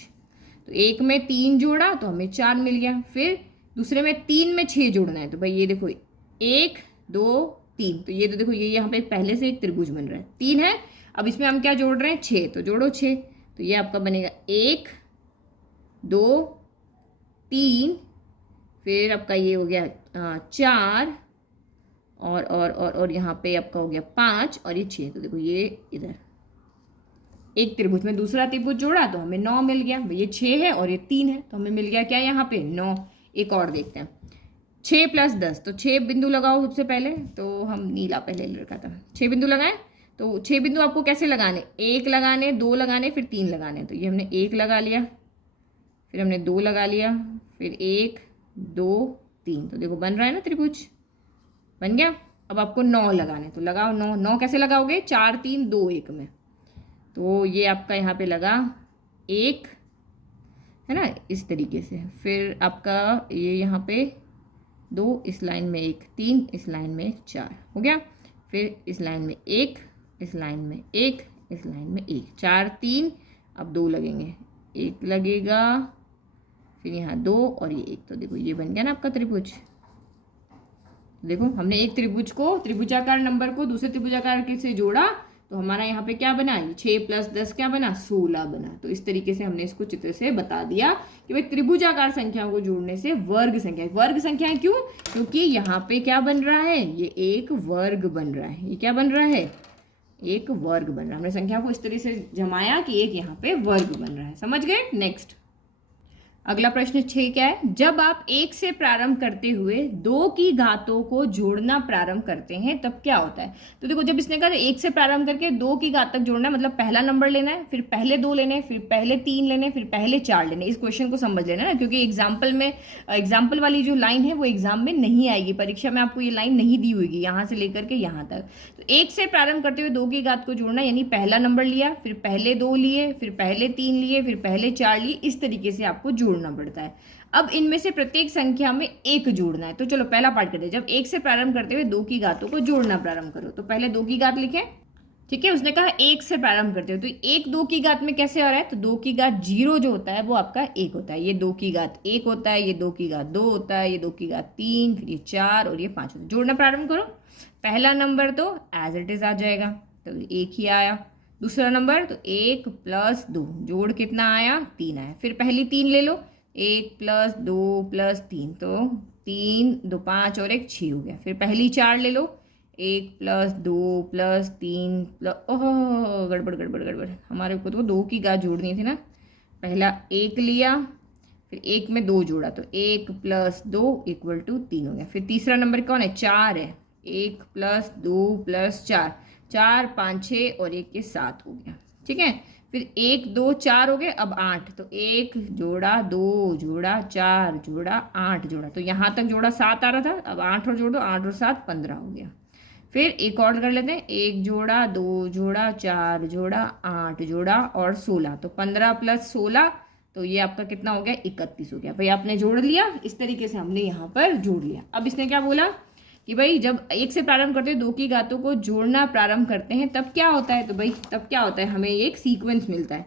तो एक में 3 जोड़ा तो हमें 4 मिल गया। फिर दूसरे में 3 में 6 जोड़ना है, तो भाई ये देखो 1 2 3, तो ये तो देखो ये यहाँ पे पहले से एक त्रिभुज बन रहा है। 3 है, अब इसमें हम क्या जोड़ रहे हैं? 6, तो जोड़ो 6, तो ये आपका बनेगा 1 2 3, फिर आपका ये हो गया 4 और यहाँ पे आपका हो गया 5 और ये 6। तो देखो ये इधर एक त्रिभुज में दूसरा त्रिभुज जोड़ा तो हमें 9 मिल गया। ये 6 है और ये 3 है, तो हमें मिल गया क्या यहाँ पे? 9। एक और देखते हैं, 6 + 10, तो 6 बिंदु लगाओ सबसे पहले। तो हम नीला पहले रखा था, 6 बिंदु लगाएं। तो 6 बिंदु आपको कैसे लगाने? 1 लगाने, 2 लगाने, फिर 3 लगाने। तो ये हमने 1 लगा लिया, फिर हमने 2 लगा लिया, फिर 1 2 3, तो देखो बन रहा है ना त्रिभुज, बन गया। अब आपको 9 लगाने, तो लगाओ 9। 9 कैसे लगाओगे? 4 3 2 1 में। तो ये आपका यहाँ पे लगा 1, है ना, इस तरीके से। फिर आपका ये यहाँ पे 2, इस लाइन में 1 3, इस लाइन में 4 हो गया। फिर इस लाइन में 1, इस लाइन में 1, इस लाइन में 1, 4 3, अब 2 लगेंगे, 1 लगेगा, फिर यहाँ 2 और ये 1। तो देखो ये बन गया ना आपका त्रिभुज। देखो हमने एक त्रिभुज को, त्रिभुजाकार नंबर को दूसरे त्रिभुजाकार के से जोड़ा, तो हमारा यहाँ पे क्या बना? 6 + 10 क्या बना? 16 बना। तो इस तरीके से हमने इसको चित्र से बता दिया कि भाई त्रिभुजाकार संख्याओं को जोड़ने से वर्ग संख्याएं क्यों? क्योंकि यहाँ पे क्या बन रहा है? ये एक वर्ग बन रहा है। ये क्या बन रहा है? एक वर्ग बन रहा है। हमने संख्या को इस तरीके से जमाया कि एक यहाँ पे वर्ग बन रहा है। समझ गए? नेक्स्ट अगला प्रश्न 6 क्या है? जब आप 1 से प्रारंभ करते हुए 2 की घातों को जोड़ना प्रारंभ करते हैं तब क्या होता है? तो देखो जब इसने कहा 1 से प्रारंभ करके 2 की घात तक जोड़ना है, मतलब पहला नंबर लेना है, फिर पहले 2 लेने, फिर पहले 3 लेने, फिर पहले 4 लेने। इस क्वेश्चन को समझ लेना ना, क्योंकि एग्जाम्पल वाली जो लाइन है वो एग्जाम में नहीं आएगी, परीक्षा में आपको ये लाइन नहीं दी हुई यहाँ से लेकर के यहाँ तक। तो 1 से प्रारंभ करते हुए 2 की घात को जोड़ना, यानी पहला नंबर लिया, फिर पहले 2 लिए, फिर पहले 3 लिए, फिर पहले 4 लिए, इस तरीके से आपको जोड़ना पड़ता है। अब इनमें से प्रत्येक संख्या में 1 जोड़ना है। तो चलो पहला पार्ट करते हैं। जब 1 से प्रारंभ करते हुए 2 की घातों को जोड़ना प्रारंभ करो, तो पहले 2 की घात लिखें। ठीक है, उसने कहा 1 से प्रारंभ करते हो, तो 1 2 की घात में कैसे आ रहा है? तो 2 की घात 0 जो होता है वो आपका 1 होता है। ये 2 की घात 1 होता है, ये 2 की घात 2 होता है, ये 2 की घात 3, फिर ये 4 और ये 5 होता है। जोड़ना प्रारंभ करो। पहला नंबर तो एज इट इज आ जाएगा, तो 1 ही आया। दूसरा नंबर तो 1 + 2, जोड़ कितना आया? 3 आया। फिर पहली 3 ले लो, 1 + 2 + 3, तो 3 2 5 और 1 6 हो गया। फिर पहली 4 ले लो, 1 + 2 + 3 ओह गड़बड़, हमारे को तो 2 की घात जोड़नी थी ना। पहला 1 लिया, फिर 1 में 2 जोड़ा, तो 1 + 2 = 3 हो गया। फिर तीसरा नंबर कौन है? 4 है, 1 + 2 + 4, 4 5 6 और 1 के 7 हो गया। ठीक है, फिर 1 2 4 हो गए, अब 8, तो 1 जोड़ा 2 जोड़ा 4 जोड़ा 8 जोड़ा, तो यहाँ तक जोड़ा 7 आ रहा था, अब 8 और जोड़ो, 8 और 7 15 हो गया। फिर एक और कर लेते हैं, 1 जोड़ा 2 जोड़ा 4 जोड़ा 8 जोड़ा और 16, तो 15 + 16, तो ये आपका कितना हो गया? 31 हो गया। भाई आपने जोड़ लिया, इस तरीके से हमने यहाँ पर जोड़ लिया। अब इसने क्या बोला कि भाई जब 1 से प्रारंभ करते हैं 2 की घातों को जोड़ना प्रारंभ करते हैं तब क्या होता है? तो भाई तब क्या होता है? हमें एक सीक्वेंस मिलता है,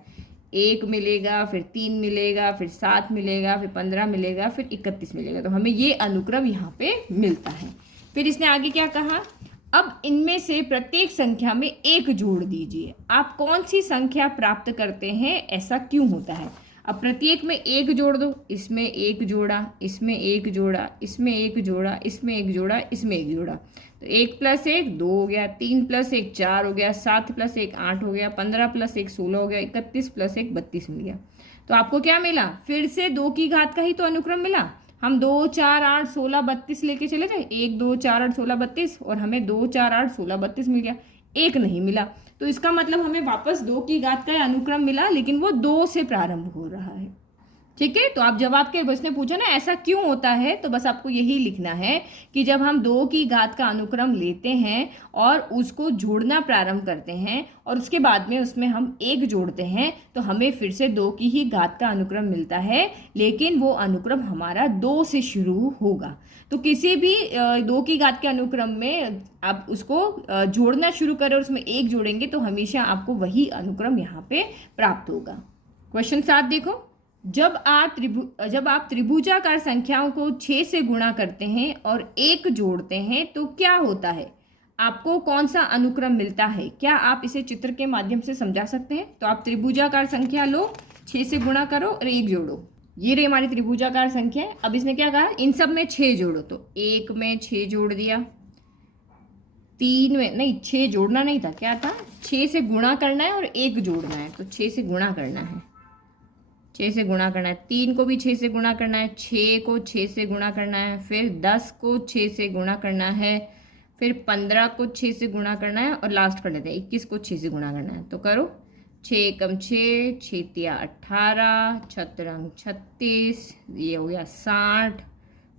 1 मिलेगा, फिर 3 मिलेगा, फिर 7 मिलेगा, फिर 15 मिलेगा, फिर 31 मिलेगा। तो हमें ये अनुक्रम यहाँ पे मिलता है। फिर इसने आगे क्या कहा? अब इनमें से प्रत्येक संख्या में 1 जोड़ दीजिए। आप कौन सी संख्या प्राप्त करते हैं? ऐसा क्यों होता है? अब प्रत्येक में 1 जोड़ दो, इसमें 1 जोड़ा, इसमें 1 जोड़ा, इसमें 1 जोड़ा, इसमें 1 जोड़ा, इसमें 1 जोड़ा, तो 1 + 1 2 हो गया, 3 + 1 4 हो गया, 7 + 1 8 हो गया, 15 + 1 16 हो गया, 31 + 1 32 मिल गया। तो आपको क्या मिला? फिर से 2 की घात का ही तो अनुक्रम मिला। हम 2 4 8 16 32 लेके चले गए, 1 2 4 8 16 32, और हमें 2 4 8 16 32 मिल गया, 1 नहीं मिला। तो इसका मतलब हमें वापस 2 की घात का अनुक्रम मिला, लेकिन वो 2 से प्रारंभ हो रहा है। ठीक है। तो आप जब आपके बस ने पूछा ना ऐसा क्यों होता है, तो बस आपको यही लिखना है कि जब हम 2 की घात का अनुक्रम लेते हैं और उसको जोड़ना प्रारंभ करते हैं और उसके बाद में उसमें हम 1 जोड़ते हैं तो हमें फिर से 2 की ही घात का अनुक्रम मिलता है, लेकिन वो अनुक्रम हमारा 2 से शुरू होगा। तो किसी भी 2 की घात के अनुक्रम में आप उसको जोड़ना शुरू करें और उसमें 1 जोड़ेंगे तो हमेशा आपको वही अनुक्रम यहाँ पे प्राप्त होगा। क्वेश्चन 7 देखो, जब आप त्रिभुजाकार संख्याओं को 6 से गुणा करते हैं और 1 जोड़ते हैं तो क्या होता है? आपको कौन सा अनुक्रम मिलता है? क्या आप इसे चित्र के माध्यम से समझा सकते हैं? तो आप त्रिभुजाकार संख्या लो, 6 से गुणा करो और 1 जोड़ो। ये रही हमारी त्रिभुजाकार संख्या है। अब इसने क्या कहा, इन सब में 6 जोड़ो। तो 1 में 6 जोड़ दिया, 3 में नहीं, 6 जोड़ना नहीं था, क्या था, 6 से गुणा करना है और 1 जोड़ना है। तो 6 से गुणा करना है, 6 से गुणा करना है, 3 को भी 6 से गुणा करना है, 6 को 6 से गुणा करना है, फिर 10 को 6 से गुणा करना है, फिर 15 को 6 से गुणा करना है और लास्ट कर लेते हैं 21 को 6 से गुणा करना है। तो करो, 6 कम 6, 6 तिया 18, 6 36, ये हो गया 60,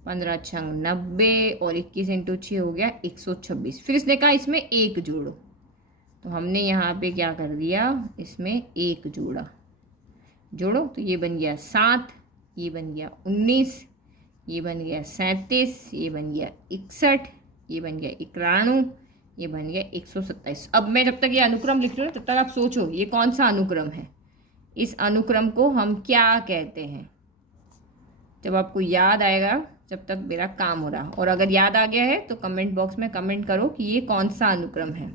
15 छंग 90 और 21 इंटू 6 हो गया 126। फिर इसने कहा इसमें 1 जोड़ो, तो हमने यहाँ पे क्या कर दिया, इसमें 1 जोड़ा, जोड़ो। तो ये बन गया 7, ये बन गया 19, ये बन गया 37, ये बन गया 61, ये बन गया 91, ये बन गया 127। अब मैं जब तक ये अनुक्रम लिख रही हूँ तब तक आप सोचो ये कौन सा अनुक्रम है, इस अनुक्रम को हम क्या कहते हैं। जब आपको याद आएगा, जब तक मेरा काम हो रहा, और अगर याद आ गया है तो कमेंट बॉक्स में कमेंट करो कि ये कौन सा अनुक्रम है।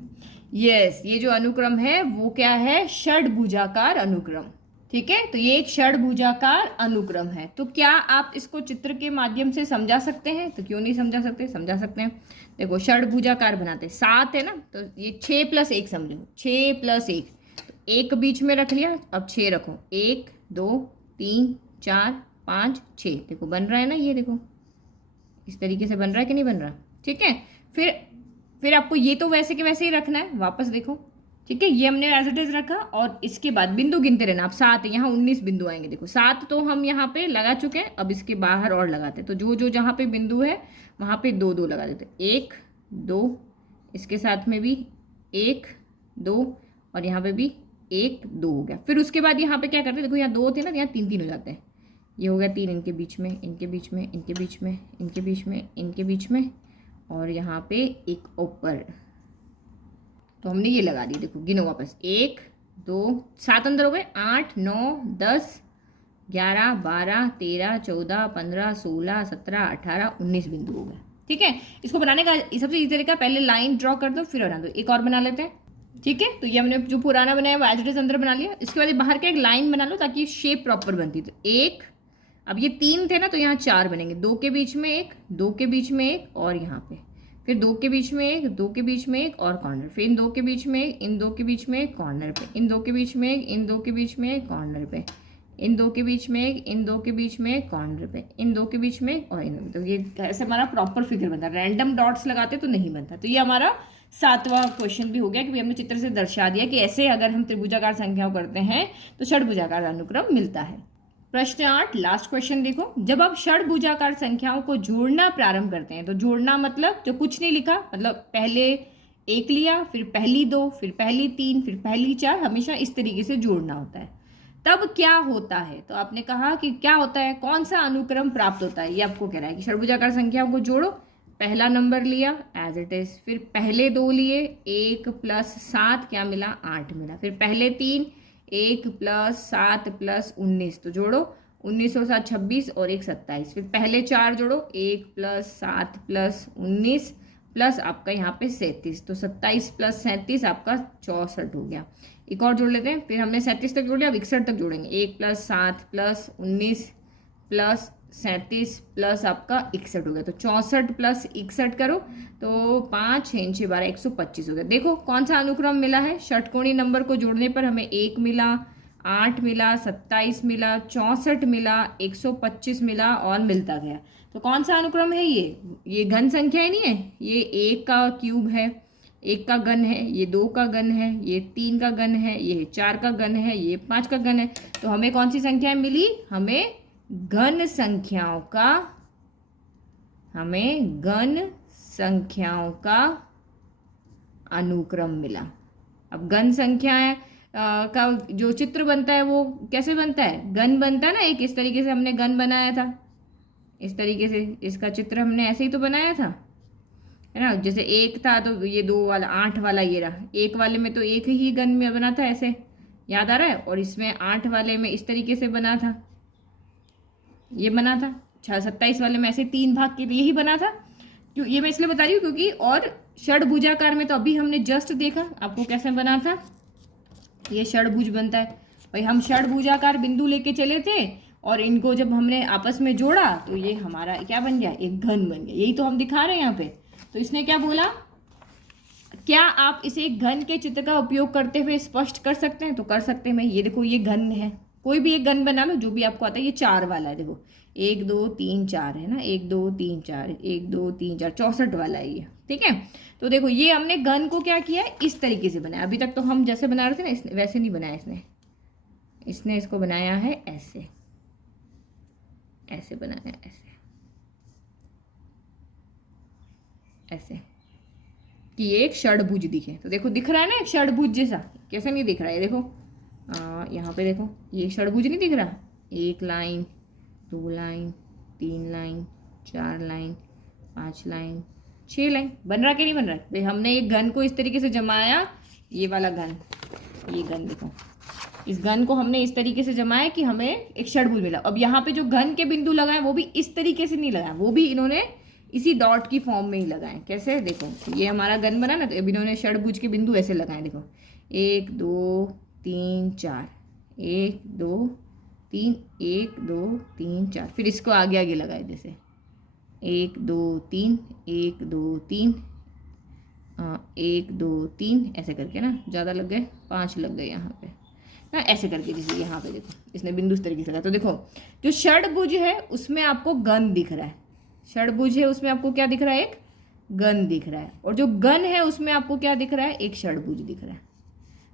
यस, ये जो अनुक्रम है वो क्या है, षड्भुजाकार अनुक्रम। ठीक है, तो ये एक षड्भुजाकार अनुक्रम है। तो क्या आप इसको चित्र के माध्यम से समझा सकते हैं? तो क्यों नहीं समझा सकते, समझा सकते हैं। देखो षड्भुजाकार बनाते, 7 है ना, तो ये 6 + 1 समझो, 6 + 1, तो 1 बीच में रख लिया, अब 6 रखो, 1 2 3 4 5 6, देखो बन रहा है ना, ये देखो इस तरीके से बन रहा है कि नहीं बन रहा। ठीक है, फिर आपको ये तो वैसे के वैसे ही रखना है, वापस देखो। ठीक है, ये हमने एज इट इज रखा और इसके बाद बिंदु गिनते रहना। अब 7 है, यहाँ 19 बिंदु आएंगे। देखो 7 तो हम यहाँ पे लगा चुके हैं, अब इसके बाहर और लगाते हैं। तो जो जो जहाँ पे बिंदु है वहाँ पे 2 2 लगा देते, 1 2, इसके साथ में भी 1 2 और यहाँ पे भी 1 2 हो गया। फिर उसके बाद यहाँ पे क्या करते हैं, देखो यहाँ 2 थे ना, यहाँ 3 3 हो जाते हैं। ये हो गया 3 इनके बीच में, इनके बीच में, इनके बीच में, इनके बीच में, इनके बीच में, और यहाँ पे एक ऊपर। तो हमने ये लगा दी। देखो गिनो वापस, 1 2 7 अंदर हो गए, 8 9 10 11 12 13 14 15 16 17 18 19 बिंदु हो गए। ठीक है, इसको बनाने का सबसे इजी तरीका, पहले लाइन ड्रॉ कर दो फिर बना दो। एक और बना लेते हैं। ठीक है, तो ये हमने जो पुराना बनाया वो एज इट इज अंदर बना लिया। इसके बाद बाहर का एक लाइन बना लो ताकि शेप प्रॉपर बनती। तो 1, अब ये 3 थे ना, तो यहाँ 4 बनेंगे, 2 के बीच में 1, 2 के बीच में 1 और यहाँ पे, फिर 2 के बीच में 1, 2 के बीच में 1 और कॉर्नर, फिर इन 2 के बीच में 1, इन 2 के बीच में 1 कॉर्नर पे, इन 2 के बीच में 1, इन 2 के बीच में 1 कॉर्नर पे, इन 2 के बीच में 1, इन 2 के बीच में 1 कॉर्नर पे, इन 2 के बीच में 1 और इन। तो ये ऐसे हमारा प्रॉपर फिगर बनता है। रैंडम डॉट्स लगाते तो नहीं बनता। तो ये हमारा 7वां क्वेश्चन भी हो गया कि हमने चित्र से दर्शा दिया कि ऐसे अगर हम त्रिभुजाकार संख्याओं करते हैं तो षड्भुजाकार अनुक्रम मिलता है। प्रश्न 8, लास्ट क्वेश्चन देखो, जब आप षड्भुजाकार संख्याओं को जोड़ना प्रारंभ करते हैं, तो जोड़ना मतलब जो कुछ नहीं लिखा, मतलब पहले 1 लिया, फिर पहली 2, फिर पहली 3, फिर पहली 4, हमेशा इस तरीके से जोड़ना होता है। तब क्या होता है? तो आपने कहा कि क्या होता है, कौन सा अनुक्रम प्राप्त होता है। ये आपको कह रहा है कि षड्भुजाकार संख्याओं को जोड़ो, पहला नंबर लिया एज इट इज, फिर पहले 2 लिए, 1 + 7 क्या मिला, 8 मिला, फिर पहले 3, 1 + 7 + 19, तो जोड़ो, 19 और 7 26 और 1 27, फिर पहले 4 जोड़ो, 1 + 7 + 19 प्लस आपका यहाँ पे 37, तो 27 + 37 आपका 64 हो गया। एक और जोड़ लेते हैं, फिर हमने 37 तक जोड़ लिया, अब 61 तक जोड़ेंगे, 1 + 7 + 19 + 37 प्लस आपका 61 हो गया। तो 64 + 61 करो तो 5 6 6 12 125 हो गया। देखो कौन सा अनुक्रम मिला है, षटकोणीय नंबर को जोड़ने पर हमें 1 मिला, 8 मिला, 27 मिला, 64 मिला, 125 मिला और मिलता गया। तो कौन सा अनुक्रम है ये घन संख्या ही नहीं है, ये 1 का क्यूब है, 1 का घन है, ये 2 का घन है, ये 3 का घन है, ये 4 का घन है, ये 5 का घन है। तो हमें कौन सी संख्याएं मिली, हमें घन संख्याओं का, हमें घन संख्याओं का अनुक्रम मिला। अब घन संख्याएं का जो चित्र बनता है वो कैसे बनता है, घन बनता है ना, एक इस तरीके से हमने घन बनाया था, इस तरीके से इसका चित्र हमने ऐसे ही तो बनाया था, है ना। जैसे एक था तो ये 2 वाला, 8 वाला ये रहा, एक वाले में तो एक ही घन में बना था ऐसे, याद आ रहा है, और इसमें 8 वाले में इस तरीके से बना था, ये बना था। 27 वाले में ऐसे 3 भाग के लिए यही बना था। क्यों ये मैं इसलिए बता रही हूँ क्योंकि, और षडभुजाकार में तो अभी हमने जस्ट देखा आपको कैसे बना था, ये षडभुज बनता है। भाई हम षडभुजाकार बिंदु लेके चले थे और इनको जब हमने आपस में जोड़ा तो ये हमारा क्या बन गया, एक घन बन गया। यही तो हम दिखा रहे हैं यहाँ पे। तो इसने क्या बोला, क्या आप इसे एक घन के चित्र का उपयोग करते हुए स्पष्ट कर सकते हैं? तो कर सकते हैं। मैं ये देखो, ये घन है, कोई भी एक घन बना लो जो भी आपको आता है। ये 4 वाला है, देखो 1 2 3 4 है ना, 1 2 3 4, 1 2 3 4, 64 वाला है ये, ठीक है। तो देखो ये हमने घन को क्या किया है, इस तरीके से बनाया। अभी तक तो हम जैसे बना रहे थे ना, वैसे नहीं बनाया इसने इसको बनाया है ऐसे, ऐसे बनाया, ऐसे कि ये एक षडभुज दिखे। तो देखो दिख रहा है ना एक षडभुज जैसा, कैसे नहीं दिख रहा है, देखो यहाँ पे देखो ये षडभुज नहीं दिख रहा, 1 line 2 line 3 line 4 line 5 line 6 line, बन रहा कि नहीं बन रहा। भाई हमने एक घन को इस तरीके से जमाया, ये वाला घन, ये घन देखो, इस घन को हमने इस तरीके से जमाया कि हमें एक षडभुज मिला। अब यहाँ पे जो घन के बिंदु लगाए वो भी इस तरीके से नहीं लगाए, वो भी इन्होंने इसी डॉट की फॉर्म में ही लगाए। कैसे, देखो ये हमारा घन बना ना, तो अब इन्होंने षडभुज के बिंदु ऐसे लगाए, देखो 1 2 3 4, 1 2 3, 1 2 3 4, फिर इसको आगे आगे लगाए, जैसे 1 2 3, 1 2 3, 1 2 3, ऐसे करके ना, ज़्यादा लग गए, 5 लग गए यहाँ पे ना, ऐसे करके। जैसे यहाँ पे देखो इसने बिंदु इस तरीके से लगाया। तो देखो जो षडभुज है उसमें आपको घन दिख रहा है, षडभुज है उसमें आपको क्या दिख रहा है, एक घन दिख रहा है, और जो घन है उसमें आपको क्या दिख रहा है, एक षडभुज दिख रहा है।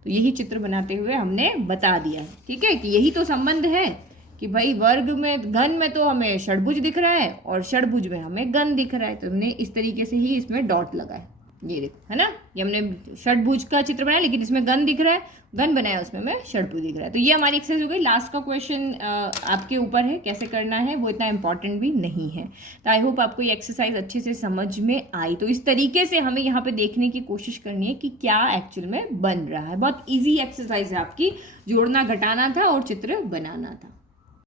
तो यही चित्र बनाते हुए हमने बता दिया, ठीक है, कि यही तो संबंध है कि भाई वर्ग में, घन में तो हमें षडभुज दिख रहा है और षडभुज में हमें घन दिख रहा है। तो हमने इस तरीके से ही इसमें डॉट लगाए, ये देखो, है ना, ये हमने षडभुज का चित्र बनाया लेकिन इसमें घन दिख रहा है, घन बनाया उसमें हमें षडभुज दिख रहा है। तो ये हमारी एक्सरसाइज हो गई। लास्ट का क्वेश्चन आपके ऊपर है कैसे करना है, वो इतना इंपॉर्टेंट भी नहीं है। तो आई होप आपको ये एक्सरसाइज अच्छे से समझ में आई। तो इस तरीके से हमें यहाँ पे देखने की कोशिश करनी है कि क्या एक्चुअल में बन रहा है। बहुत ईजी एक्सरसाइज है आपकी, जोड़ना घटाना था और चित्र बनाना था।